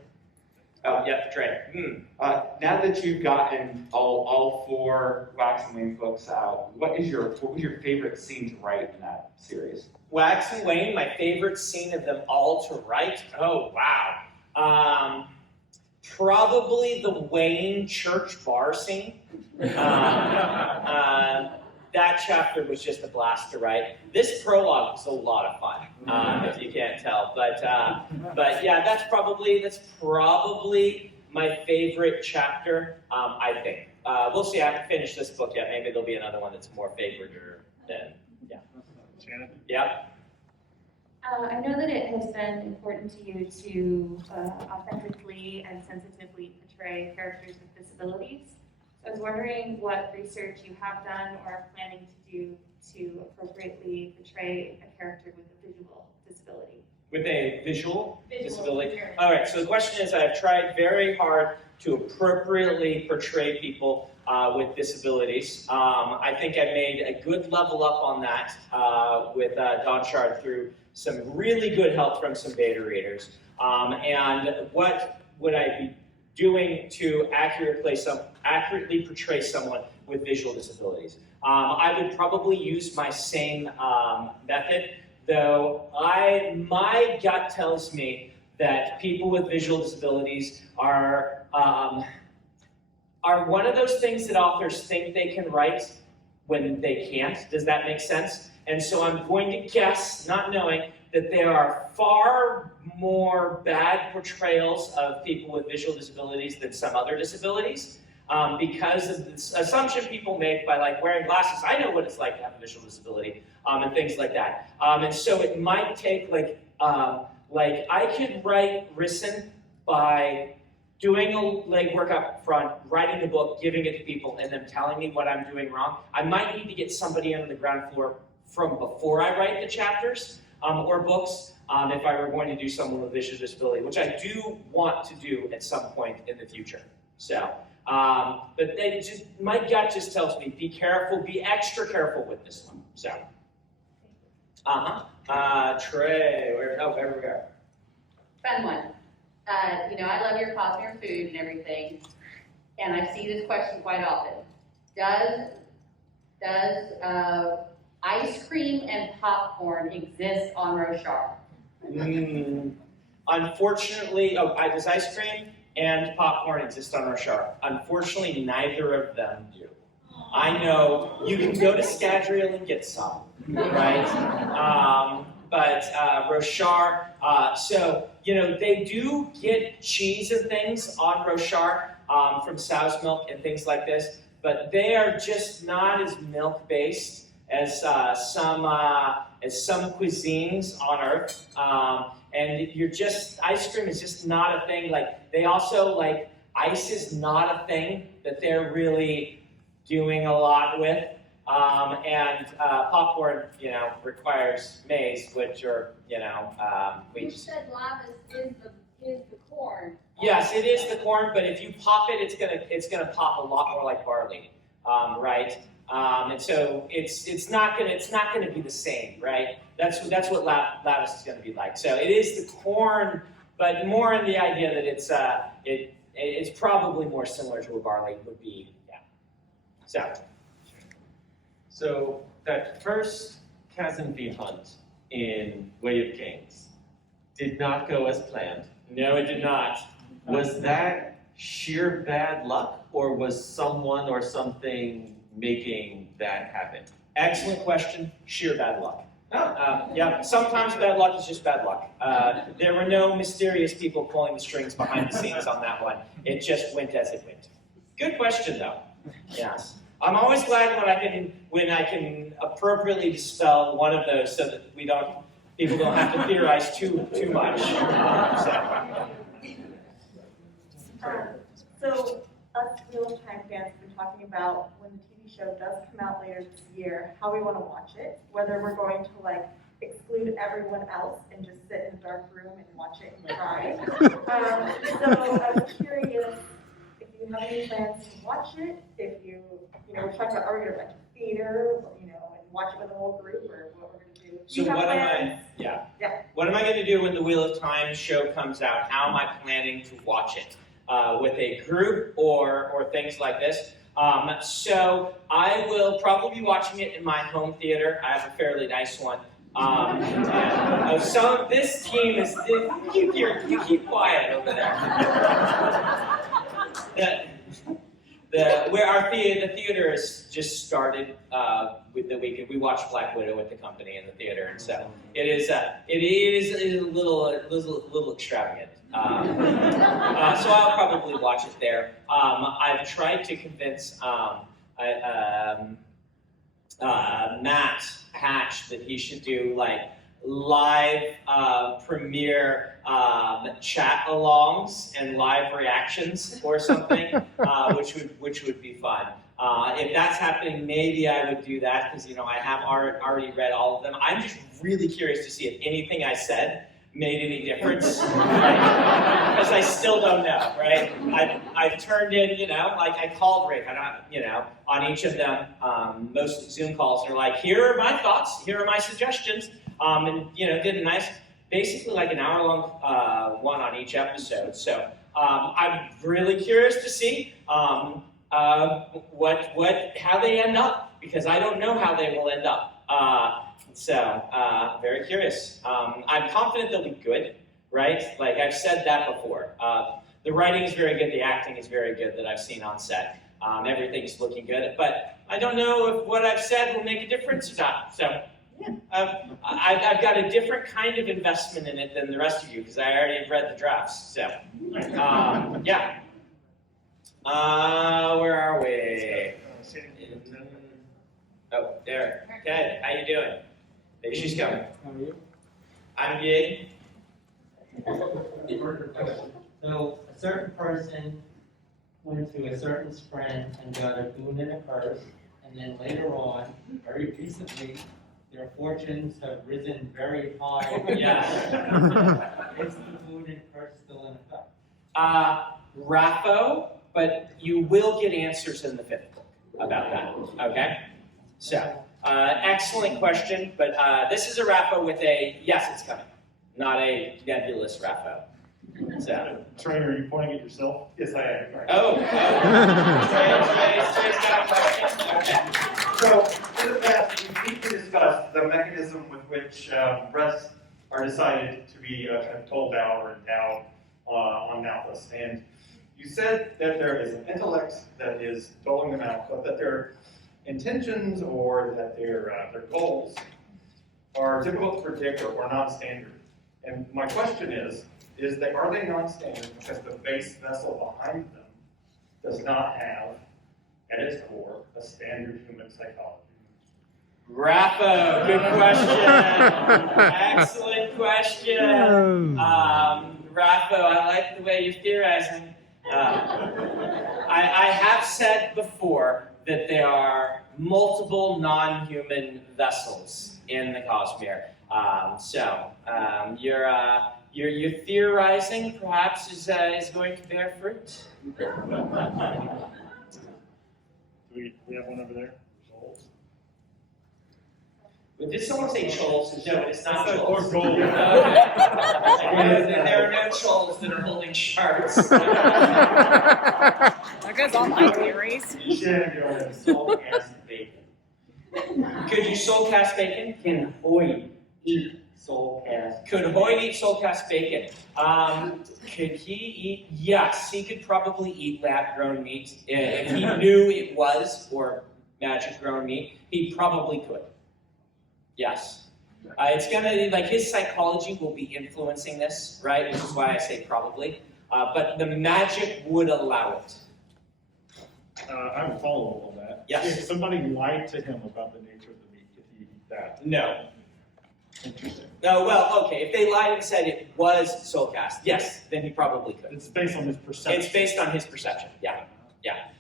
Oh yeah, Trey. Now that you've gotten all four Wax and Wayne books out, what was your favorite scene to write in that series? Wax and Wayne, my favorite scene of them all to write. Oh wow. Probably the Wayne church bar scene. That chapter was just a blast to write. This prologue was a lot of fun, if you can't tell. But yeah, that's probably my favorite chapter. I think we'll see. I haven't finished this book yet. Maybe there'll be another one that's more favored than yeah. Shannon? Yeah. I know that it has been important to you to authentically and sensitively portray characters with disabilities. So I was wondering what research you have done or are planning to do to appropriately portray a character with a visual disability. With a visual disability? disability. All right, so the question is, I've tried very hard to appropriately portray people with disabilities. I think I made a good level up on that with Don Shard through some really good help from some beta readers. And what would I be doing to accurately portray someone with visual disabilities? I would probably use my same method, though my gut tells me that people with visual disabilities are one of those things that authors think they can write when they can't. Does that make sense? And so I'm going to guess, not knowing, that there are far more bad portrayals of people with visual disabilities than some other disabilities, because of this assumption people make by like wearing glasses. I know what it's like to have a visual disability, and things like that. And so it might take like I could write Risen by doing a legwork up front, writing the book, giving it to people, and them telling me what I'm doing wrong. I might need to get somebody on the ground floor from before I write the chapters or books if I were going to do someone with visual disability, which I do want to do at some point in the future. So, but my gut just tells me, be careful, be extra careful with this one. So, Trey, there we go. Fun one. I love your Cosmere food and everything, and I see this question quite often. Does ice cream and popcorn exist on Roshar? Unfortunately, does ice cream and popcorn exist on Roshar? Unfortunately, neither of them do. I know you can go to Scadrial and get some, right? But Roshar, they do get cheese and things on Roshar from sow's milk and things like this, but they are just not as milk-based as some cuisines on Earth. And ice cream is just not a thing. Like, they also, ice is not a thing that they're really doing a lot with. And popcorn, requires maize, which are, You said lavis is the corn. Yes, it is the corn, but if you pop it, it's gonna pop a lot more like barley, right? And so it's not gonna be the same, right? That's what lavis is gonna be like. So it is the corn, but more in the idea that it's probably more similar to what barley would be. Yeah. So that first chasm fiend hunt in Way of Kings did not go as planned. No, it did not. Was that sheer bad luck, or was someone or something making that happen? Excellent question. Sheer bad luck. Yeah, sometimes bad luck is just bad luck. There were no mysterious people pulling the strings behind the scenes on that one. It just went as it went. Good question, though. Yes. I'm always glad when I can appropriately dispel one of those so that people don't have to theorize too much. So us Wheel of Time fans have been talking about when the TV show does come out later this year, how we want to watch it, whether we're going to exclude everyone else and just sit in a dark room and watch it and cry. So I was curious if you have any plans to watch it, if we're talking about, are we going to rent a theater, and watch it with a whole group, or what we're going to do? So what am I going to do when the Wheel of Time show comes out? How am I planning to watch it? With a group or things like this? So I will probably be watching it in my home theater. I have a fairly nice one. So this team is, you keep quiet over there. The theater has just started with the weekend. We watched Black Widow at the company in the theater, and so it is a little extravagant. So I'll probably watch it there. I've tried to convince Matt Hatch that he should do live premiere chat-alongs and live reactions or something, which would be fun. If that's happening, maybe I would do that because I have already read all of them. I'm just really curious to see if anything I said made any difference, because I still don't know, right? I've turned in, like I called Rick, on each of them, most Zoom calls, and they're like, here are my thoughts, here are my suggestions, and did a nice, basically like an hour-long one on each episode. So I'm really curious to see how they end up, because I don't know how they will end up. Very curious. I'm confident they'll be good, right? Like I've said that before. The writing is very good, the acting is very good that I've seen on set. Everything's looking good, but I don't know if what I've said will make a difference or not. So I've got a different kind of investment in it than the rest of you because I already have read the drafts. So yeah. Where are we? Oh, there. Good. How you doing? Maybe she's coming. How are you? I'm good. So a certain person went to a certain sprint and got a boon and a curse, and then later on, very recently, their fortunes have risen very high. Yes. Is the boon and curse still in effect? Rapho, but you will get answers in the 5th book about that. Okay? So, excellent question, but this is a Rapho with a yes, it's coming, not a nebulous Rapho. So. Trey, are you pointing at yourself? Yes, I am. Trey's got a question? Okay. So, in the past, we briefly discussed the mechanism with which breasts are decided to be kind of told down or endowed on Malthus. And you said that there is an intellect that is doling them out, but that their intentions or that their goals are difficult to predict or non-standard. And my question is are they non-standard because the base vessel behind them does not have, at its core, a standard human psychology? Rapho, good question. Excellent question. Rapho, I like the way you're theorizing. I have said before that there are multiple non-human vessels in the Cosmere. Your theorizing perhaps is going to bear fruit. We have one over there. Did someone say trolls? No, it's not Or trolls. gold. Okay. There are no trolls that are holding sharks. That goes on my theories. Soulcast bacon. Could you soulcast bacon? Can Hoyt eat soulcast? Could Hoyt eat soulcast bacon? Could he eat? Yes, he could probably eat lab-grown meat. If he knew it was, or magic-grown meat, he probably could. Yes. It's gonna, like, his psychology will be influencing this, right? Which is why I say probably. But the magic would allow it. I have a follow-up on that. Yes. If somebody lied to him about the nature of the meat, could he eat that? No. Interesting. No, well, okay, if they lied and said it was soulcast, yes, then he probably could. It's based on his perception. It's based on his perception, yeah.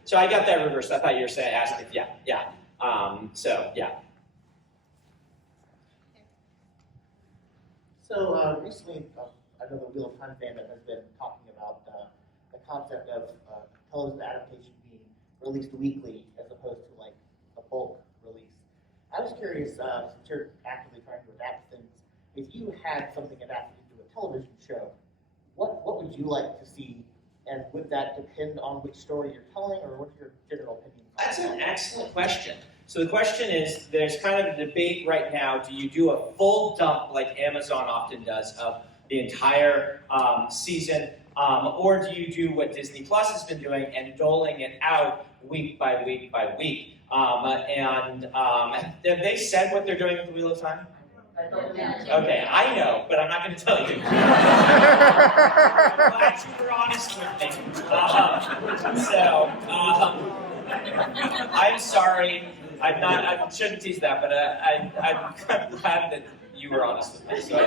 So I got that reversed. I thought you were saying, asked if, yeah. So recently, I know the Wheel of Time fandom has been talking about the concept of television adaptation being released weekly as opposed to like a bulk release. I was curious, since you're actively trying to adapt things, if you had something adapted into a television show, what would you like to see, and would that depend on which story you're telling, or what's your general opinion? That's an excellent question. So the question is, there's kind of a debate right now, do you do a full dump like Amazon often does of the entire season, or do you do what Disney Plus has been doing and doling it out week by week by week? Have they said what they're doing with the Wheel of Time? Okay, I know, but I'm not going to tell you. I'm glad you were honest with me. I'm sorry. I shouldn't tease that, but I'm glad that you were honest with me. So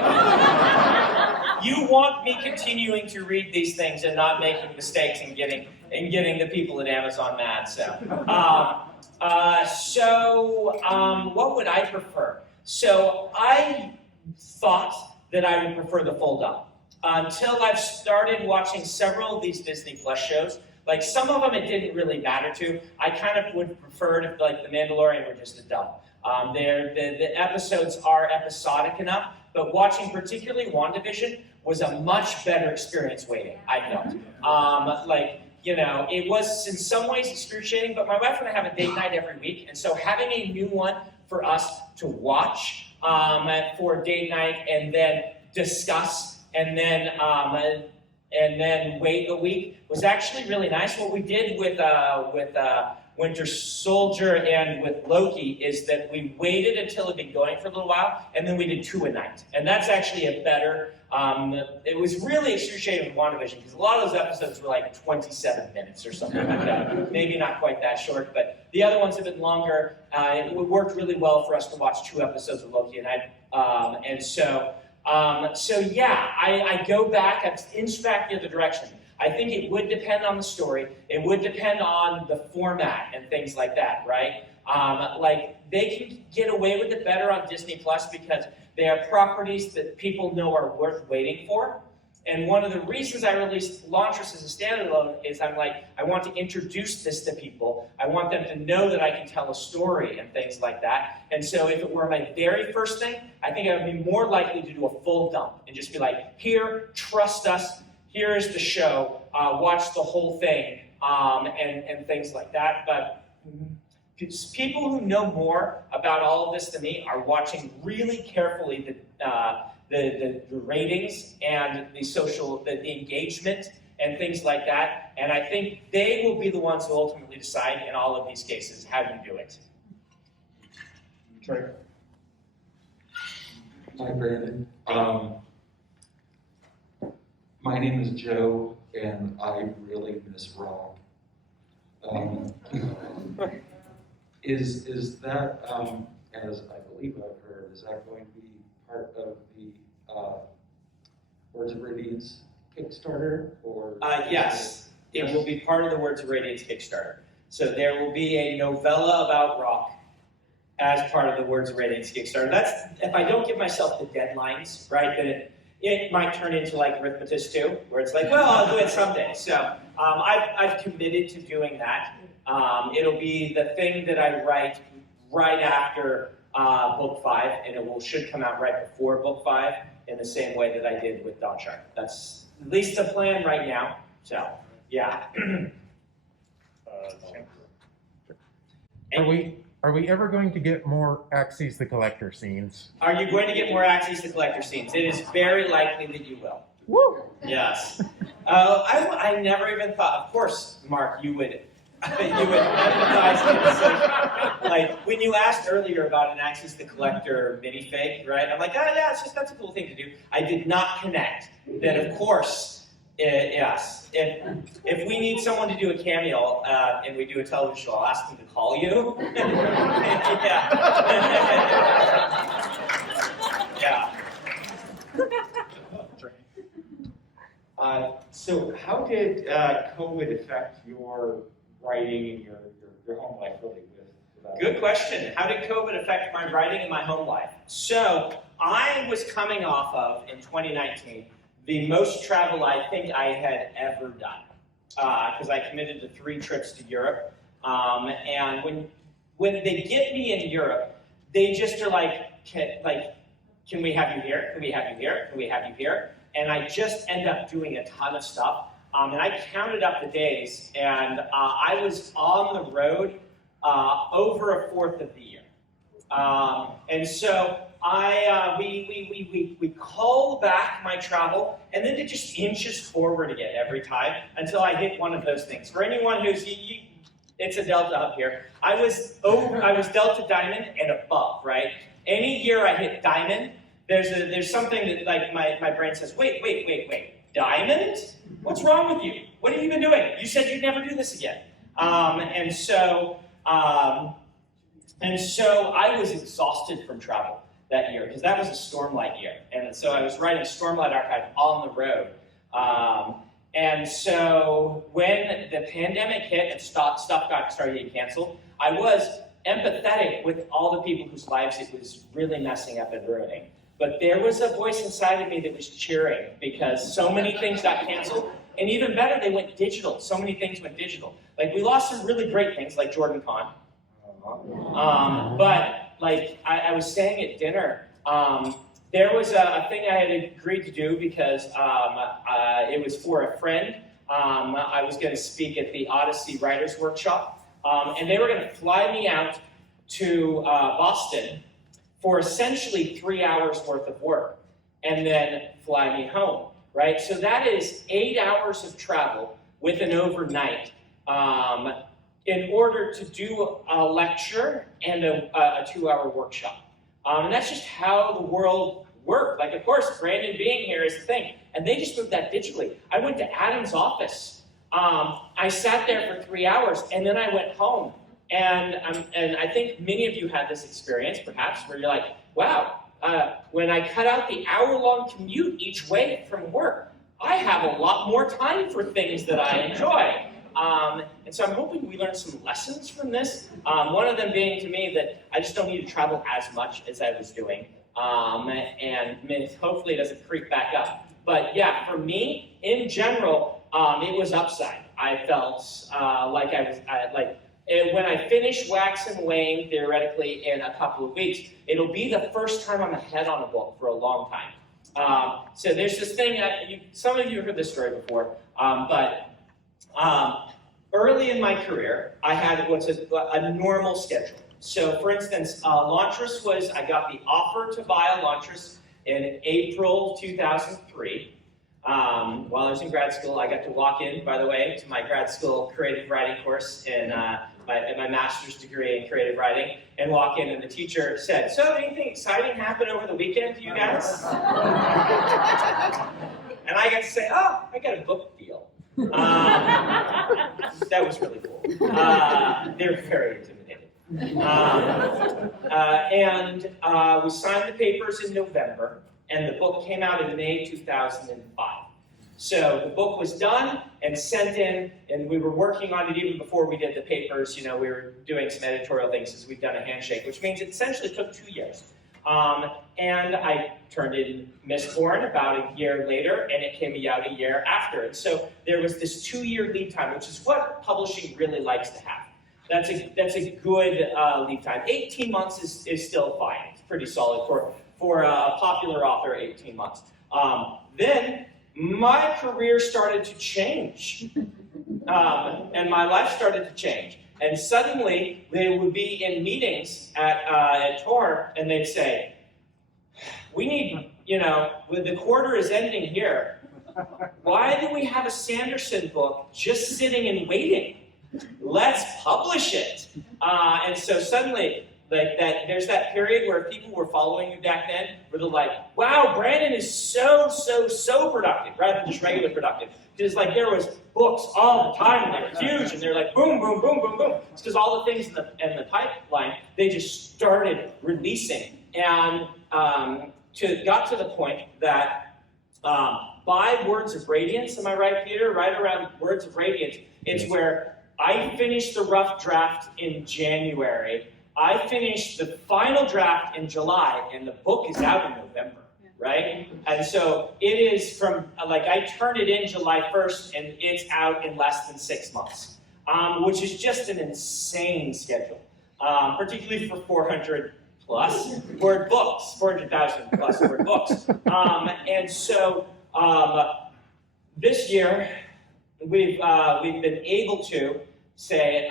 you want me continuing to read these things and not making mistakes and getting the people at Amazon mad. What would I prefer? So I thought that I would prefer the full dump until I've started watching several of these Disney Plus shows. Like some of them, it didn't really matter to. I kind of would prefer if like The Mandalorian were just a dump. The episodes are episodic enough, but watching particularly WandaVision was a much better experience waiting, I felt. It was in some ways excruciating, but my wife and I have a date night every week, and so having a new one for us to watch for date night and then discuss and then wait a week was actually really nice. What we did with Winter Soldier and with Loki is that we waited until it had been going for a little while, and then we did 2 a night. And that's actually a better, it was really excruciating with WandaVision, because a lot of those episodes were like 27 minutes or something like that. Maybe not quite that short, but the other ones have been longer. It worked really well for us to watch 2 episodes of Loki and I. I go back, I inch back the other direction. I think it would depend on the story. It would depend on the format and things like that, right? They can get away with it better on Disney Plus because they are properties that people know are worth waiting for. And one of the reasons I released Launtress as a standalone is I want to introduce this to people. I want them to know that I can tell a story and things like that. And so if it were my very first thing, I think I would be more likely to do a full dump and just be like, here, trust us, here is the show, watch the whole thing, and things like that. But people who know more about all of this than me are watching really carefully the ratings and the engagement and things like that. And I think they will be the ones who ultimately decide in all of these cases how you do it. Trey. Hi, Brandon. My name is Joe, and I really miss Rob. Is that, as I believe I've heard, is that going to be part of the Words of Radiance Kickstarter? Or yes, it will be part of the Words of Radiance Kickstarter. So there will be a novella about rock as part of the Words of Radiance Kickstarter. That's, if I don't give myself the deadlines, right, then it might turn into like Arithmetis 2, where it's like, well, I'll do it someday. So I've committed to doing that. It'll be the thing that I write right after book 5, and it should come out right before book 5 in the same way that I did with Dawn Shark. That's at least the plan right now. So, yeah. Are we ever going to get more Axes the Collector scenes? Are you going to get more Axes the Collector scenes? It is very likely that you will. Woo! Yes. I never even thought, of course, Mark, you would empathize with this. Like, when you asked earlier about an Axes the Collector minifig, right? I'm like, oh yeah, that's a cool thing to do. I did not connect that, of course, yes. If we need someone to do a cameo and we do a television show, I'll ask them to call you. Yeah. Yeah. So how did COVID affect your writing and your home life really? Good question. How did COVID affect my writing and my home life? So I was coming off of, in 2019, the most travel I think I had ever done, because I committed to 3 trips to Europe. And when they get me in Europe, they just are like, can we have you here? Can we have you here? Can we have you here? And I just end up doing a ton of stuff. And I counted up the days, and I was on the road over a 4th of the year. And so we call back my travel, and then it just inches forward again every time until I hit one of those things. For anyone who's, it's a Delta up here. I was Delta Diamond and above, right? Any year I hit Diamond, there's something that like my brain says, wait, Diamond? What's wrong with you? What have you been doing? You said you'd never do this again. And so I was exhausted from travel. that year, because that was a Stormlight year. And so I was writing Stormlight Archive on the road. And so when the pandemic hit and stuff started getting canceled, I was empathetic with all the people whose lives it was really messing up and ruining. But there was a voice inside of me that was cheering because so many things got canceled, and even better, they went digital. So many things went digital. Like, we lost some really great things, like JordanCon. But, like, I was saying at dinner, there was a thing I had agreed to do because it was for a friend. I was going to speak at the Odyssey Writers Workshop, and they were going to fly me out to Boston for essentially 3 hours worth of work, and then fly me home, right? So that is 8 hours of travel with an overnight in order to do a lecture and a 2-hour workshop. And that's just how the world worked. Like, of course, Brandon being here is the thing. And they just moved that digitally. I went to Adam's office. I sat there for 3 hours, and then I went home. And I think many of you had this experience, perhaps, where you're like, wow, when I cut out the hour-long commute each way from work, I have a lot more time for things that I enjoy. And so I'm hoping we learn some lessons from this. One of them being to me that I just don't need to travel as much as I was doing. And hopefully it doesn't creep back up. But yeah, for me, in general, it was upside. I felt like I was, when I finish Wax and Wane, theoretically, in a couple of weeks, it'll be the first time I'm ahead on a book for a long time. So there's this thing, some of you have heard this story before, but early in my career, I had what's a normal schedule. So for instance, Launtress was, I got the offer to buy a Launtress in April 2003. While I was in grad school, I got to walk in, by the way, to my grad school creative writing course in my master's degree in creative writing, and walk in, and the teacher said, "So, anything exciting happen over the weekend to you guys?" And I got to say, "Oh, I got a book deal." That was really cool. They're very intimidating. We signed the papers in November, and the book came out in May 2005. So the book was done and sent in, and we were working on it even before we did the papers. You know, we were doing some editorial things since we'd done a handshake, which means it essentially took 2 years. And I turned in Mistborn about a year later, and it came out a year after. And so there was this 2-year lead time, which is what publishing really likes to have. That's a good lead time. 18 months is still fine. It's pretty solid for a popular author, 18 months. Then my career started to change, and my life started to change. And suddenly, they would be in meetings at Tor, and they'd say, "We need, the quarter is ending here. Why do we have a Sanderson book just sitting and waiting? Let's publish it." And so suddenly, there's that period where people were following you back then, where they're like, "Wow, Brandon is so productive," rather than just regular productive. Because there was books all the time, and they were huge, and they're like boom, boom, boom, boom, boom. It's because all the things in the pipeline, they just started releasing. And got to the point that by Words of Radiance, am I right, Peter? Right around Words of Radiance, it's where I finished the rough draft in January. I finished the final draft in July, and the book is out in November, right? And so it is from, I turned it in July 1st, and it's out in less than 6 months, which is just an insane schedule, particularly for 400+ word books, 400,000+ word books. And so this year, we've been able to say,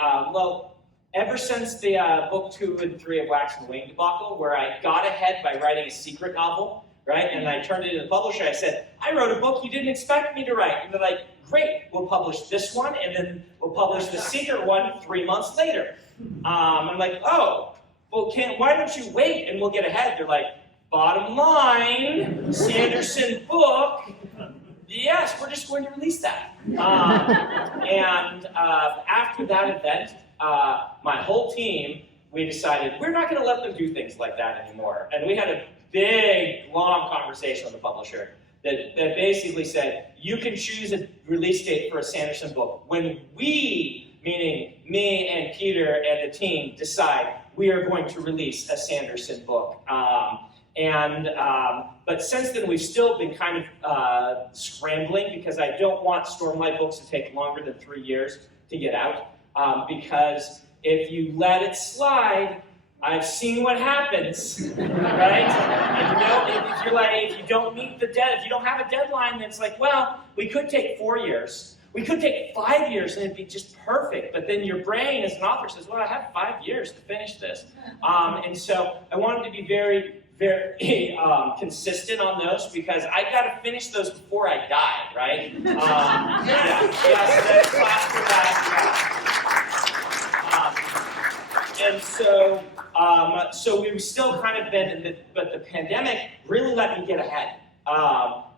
ever since the book 2 and 3 of Wax and Wane debacle, where I got ahead by writing a secret novel, right? And I turned it into the publisher. I said, "I wrote a book you didn't expect me to write." And they're like, "Great, we'll publish this one, and then we'll publish the secret one 3 months later." I'm like, "Oh, well, why don't you wait and we'll get ahead?" They're like, "Bottom line, Sanderson book. Yes, we're just going to release that." And after that event, my whole team we decided we're not going to let them do things like that anymore. And we had a big, long conversation with the publisher that basically said, you can choose a release date for a Sanderson book when we, meaning me and Peter and the team, decide we are going to release a Sanderson book. But since then, we've still been kind of scrambling because I don't want Stormlight books to take longer than 3 years to get out. Because if you let it slide, I've seen what happens, right? If you don't meet the if you don't have a deadline, then it's like, well, we could take 4 years. We could take 5 years and it'd be just perfect. But then your brain as an author says, well, I have 5 years to finish this. And so I wanted to be very consistent on those because I got to finish those before I die, right? Yes, class for that. And so we've still kind of been, but the pandemic really let me get ahead.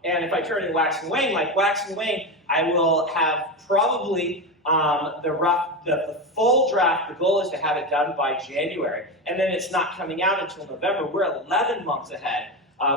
And if I turn in Wax and Wayne, like Wax and Wayne, I will have probably the full draft. The goal is to have it done by January, and then it's not coming out until November. We're 11 months ahead,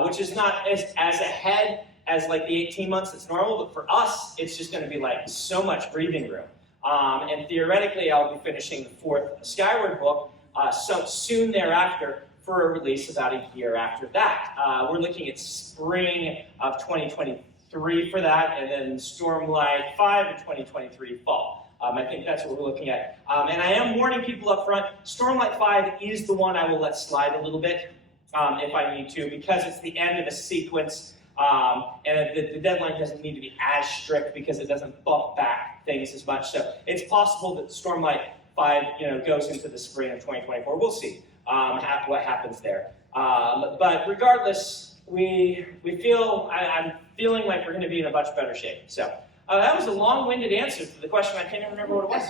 which is not as ahead as like the 18 months that's normal, but for us, it's just going to be like so much breathing room. And theoretically, I'll be finishing the 4th Skyward book so soon thereafter for a release about a year after that. We're looking at spring of 2023 for that, and then Stormlight 5 in 2023 fall. I think that's what we're looking at. And I am warning people up front, Stormlight 5 is the one I will let slide a little bit if I need to, because it's the end of a sequence, and the deadline doesn't need to be as strict because it doesn't bump back things as much. So it's possible that Stormlight 5 goes into the spring of 2024. We'll see what happens there. But regardless, I'm feeling like we're going to be in a much better shape. So that was a long-winded answer to the question. I can't even remember what it was.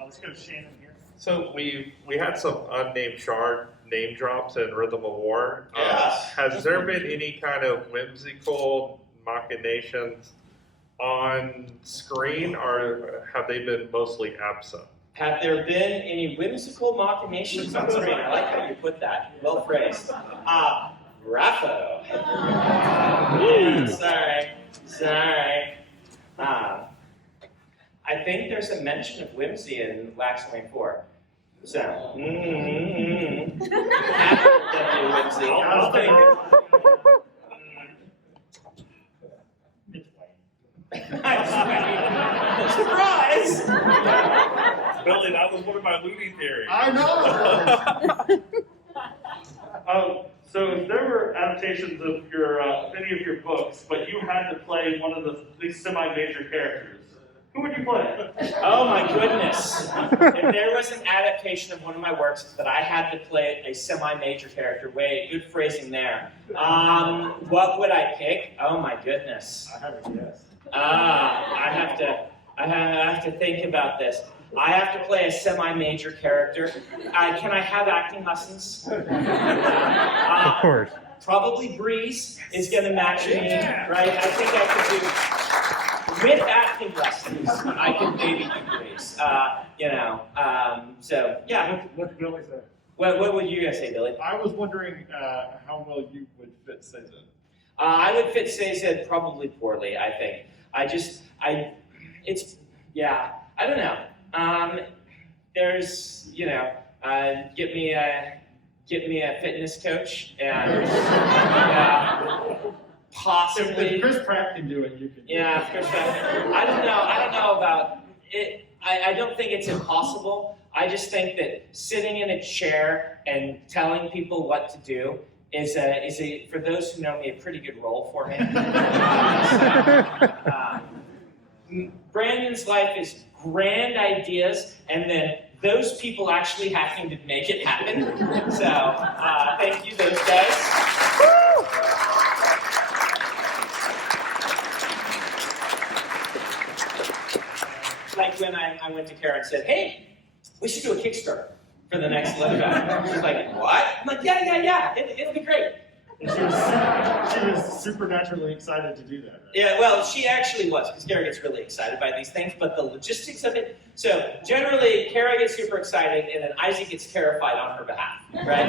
Let's go to Shannon here. So we had some unnamed shard name drops in Rhythm of War. Yes. Has there been any kind of whimsical machinations on screen, or have they been mostly absent? Have there been any whimsical machinations on screen? I like how you put that. Well phrased. Raffo. Sorry. I think there's a mention of whimsy in Wax and Wayne 4. So, whimsy. I'll think Surprise! Billy, that was one of my loony theories. I know. So if there were adaptations of any of your books, but you had to play one of these semi-major characters, who would you play? Oh my goodness. If there was an adaptation of one of my works that I had to play a semi-major character, good phrasing there. What would I pick? Oh my goodness. I have a guess. I have to think about this. I have to play a semi-major character. Can I have acting lessons? Of course. Probably Breeze is going to match me, right? I think I could do, with acting lessons, I could maybe do Breeze. So, yeah. What did Billy say? What would you guys say, Billy? I was wondering how well you would fit Cezanne. I would fit Cezanne probably poorly, I think. I don't know. There's, get me a fitness coach and possibly. If Chris Pratt can do it, you can. Yeah, Chris Pratt. I don't know about it. I don't think it's impossible. I just think that sitting in a chair and telling people what to do is for those who know me, a pretty good role for me. Brandon's life is grand ideas, and then those people actually having to make it happen. So, thank you, those guys. Like when I went to Kara and said, hey, we should do a Kickstarter for the next Lindberg. She's like, what? I'm like, yeah, it'll be great. And she was supernaturally excited to do that. Right? Yeah, well, she actually was, because Kara gets really excited by these things, but the logistics of it. So generally, Kara gets super excited, and then Isaac gets terrified on her behalf, right?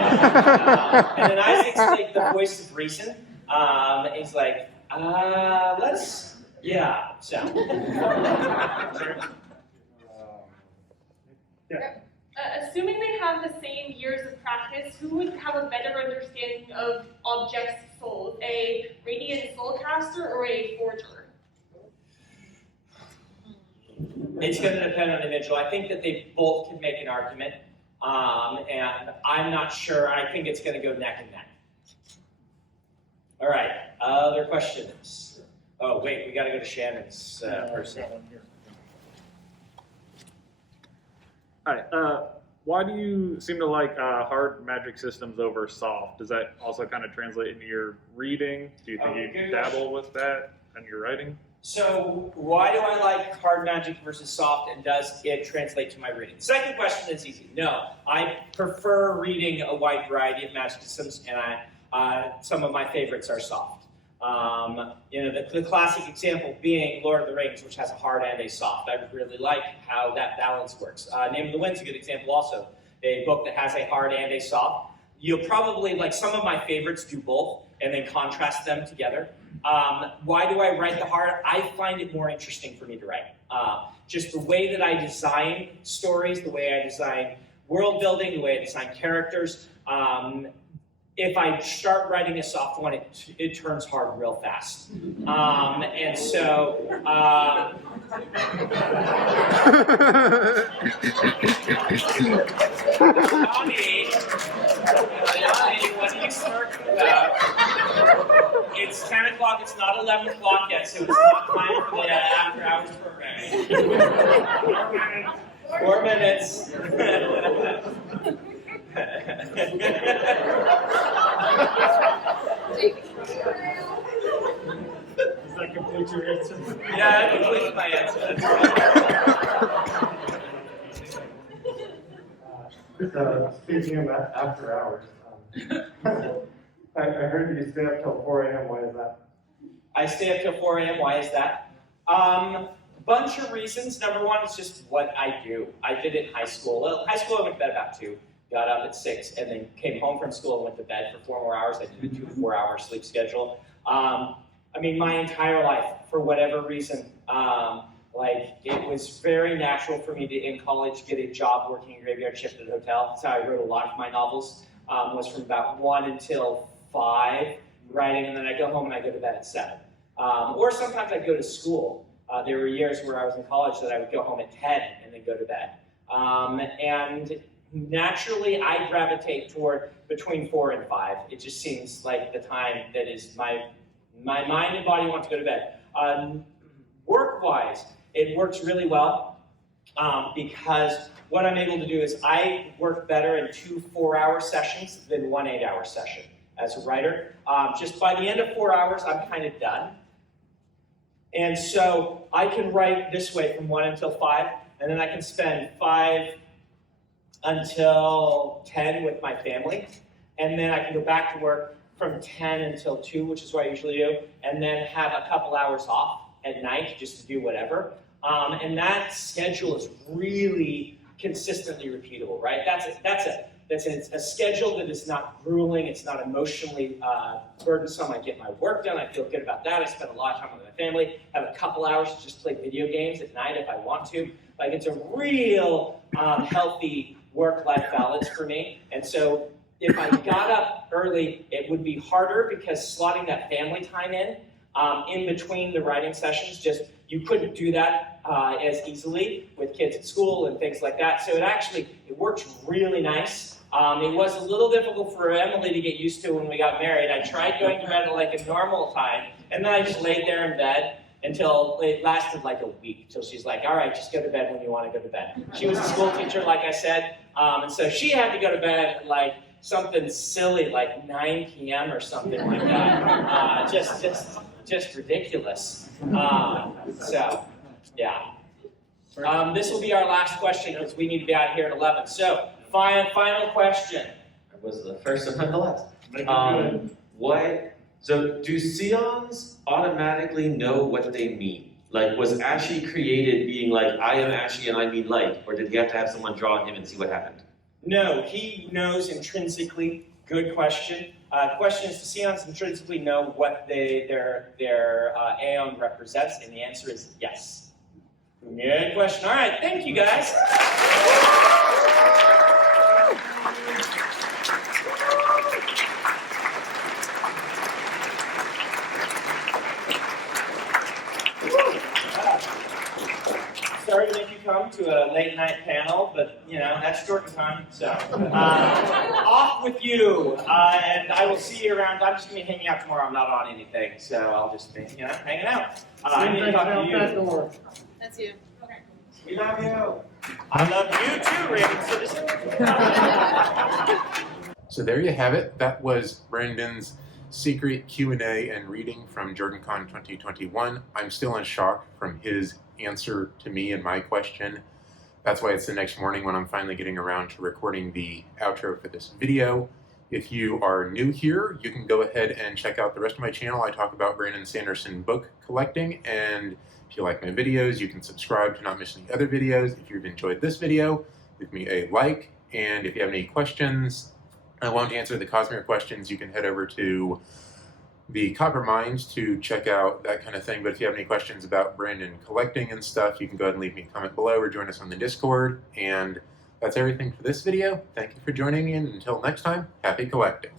And then Isaac's like the voice of reason. He's like, yeah, so. Assuming they have the same years of practice, who would have a better understanding of objects' souls, a radiant soulcaster or a forger? It's going to depend on the individual. I think that they both can make an argument, and I'm not sure. I think it's going to go neck and neck. All right, other questions? Oh, wait, we got to go to Shannon's person. Hi. Why do you seem to like hard magic systems over soft? Does that also kind of translate into your reading? Do you think you dabble with that in your writing? So why do I like hard magic versus soft, and does it translate to my reading? The second question is easy. No, I prefer reading a wide variety of magic systems, and some of my favorites are soft. The classic example being Lord of the Rings, which has a hard and a soft. I really like how that balance works. Name of the Wind's a good example also. A book that has a hard and a soft. You'll probably, like some of my favorites, do both and then contrast them together. Why do I write the hard? I find it more interesting for me to write. Just the way that I design stories, the way I design world building, the way I design characters. If I start writing a soft one, it turns hard real fast. And so, Yanni, what are you smirking about? It's 10 o'clock, it's not 11 o'clock yet, so it's not time for the after hours programming. 4 minutes. Does that complete your answer? Yeah, that completes my answer. Speaking of after hours, I heard you stay up till 4 a.m. Why is that? I stay up till 4 a.m. Why is that? Bunch of reasons. Number one, it's just what I do. I did it in high school. Well, high school I went to bed about 2, got up at 6, and then came home from school and went to bed for 4 more hours. I did a 2 to 4 hour sleep schedule. My entire life, for whatever reason, it was very natural for me to, in college, get a job working a graveyard shift at a hotel. That's how I wrote a lot of my novels. Was from about 1 until 5 writing, and then I go home and I go to bed at 7. Or sometimes I'd go to school. There were years where I was in college that I would go home at 10 and then go to bed. And naturally, I gravitate toward between 4 and 5. It just seems like the time that is my mind and body want to go to bed. Work-wise, it works really well because what I'm able to do is I work better in 2 4-hour sessions than 1 8-hour session as a writer. Just by the end of 4 hours, I'm kind of done. And so I can write this way from 1 until 5, and then I can spend 5 until 10 with my family, and then I can go back to work from 10 until 2, which is what I usually do, and then have a couple hours off at night just to do whatever. And that schedule is really consistently repeatable, right? That's a schedule that is not grueling, it's not emotionally burdensome. I get my work done, I feel good about that. I spend a lot of time with my family, have a couple hours to just play video games at night if I want to. It's a real healthy work-life balance for me. And so if I got up early, it would be harder because slotting that family time in between the writing sessions, you couldn't do that as easily with kids at school and things like that. So it works really nice. It was a little difficult for Emily to get used to when we got married. I tried going to bed at a normal time, and then I just laid there in bed until it lasted a week, till she's like, all right, just go to bed when you want to go to bed. She was a school teacher, like I said, and so she had to go to bed at something silly like 9 p.m. or something like that. Just ridiculous. This will be our last question because we need to be out here at 11. So, final question. I was the first and not the last. So do Scions automatically know what they mean? Like, was Ashy created being like, I am Ashy and I mean light, or did he have to have someone draw him and see what happened? No, he knows intrinsically. Good question. The question is, do Scions intrinsically know what their Aeon represents? And the answer is yes. Good question. All right, thank you guys. Sorry to make you come to a late night panel, but you know, that's JordanCon, so off with you. And I will see you around. I'm just gonna be hanging out tomorrow. I'm not on anything, so I'll just be, hanging out. I need to talk to you. That's you. Okay. We love you. I love you too, Raven Citizen. So there you have it. That was Brandon's secret Q&A and reading from JordanCon 2021. I'm still in shock from his answer to me and my question. That's why it's the next morning when I'm finally getting around to recording the outro for this video. If you are new here, you can go ahead and check out the rest of my channel. I talk about Brandon Sanderson book collecting, and if you like my videos, you can subscribe to not miss any other videos. If you've enjoyed this video, leave me a like, and if you have any questions, I won't answer the Cosmere questions, you can head over to the Copper Mines to check out that kind of thing. But if you have any questions about Brandon collecting and stuff, you can go ahead and leave me a comment below or join us on the Discord. And that's everything for this video. Thank you for joining me, and until next time, happy collecting.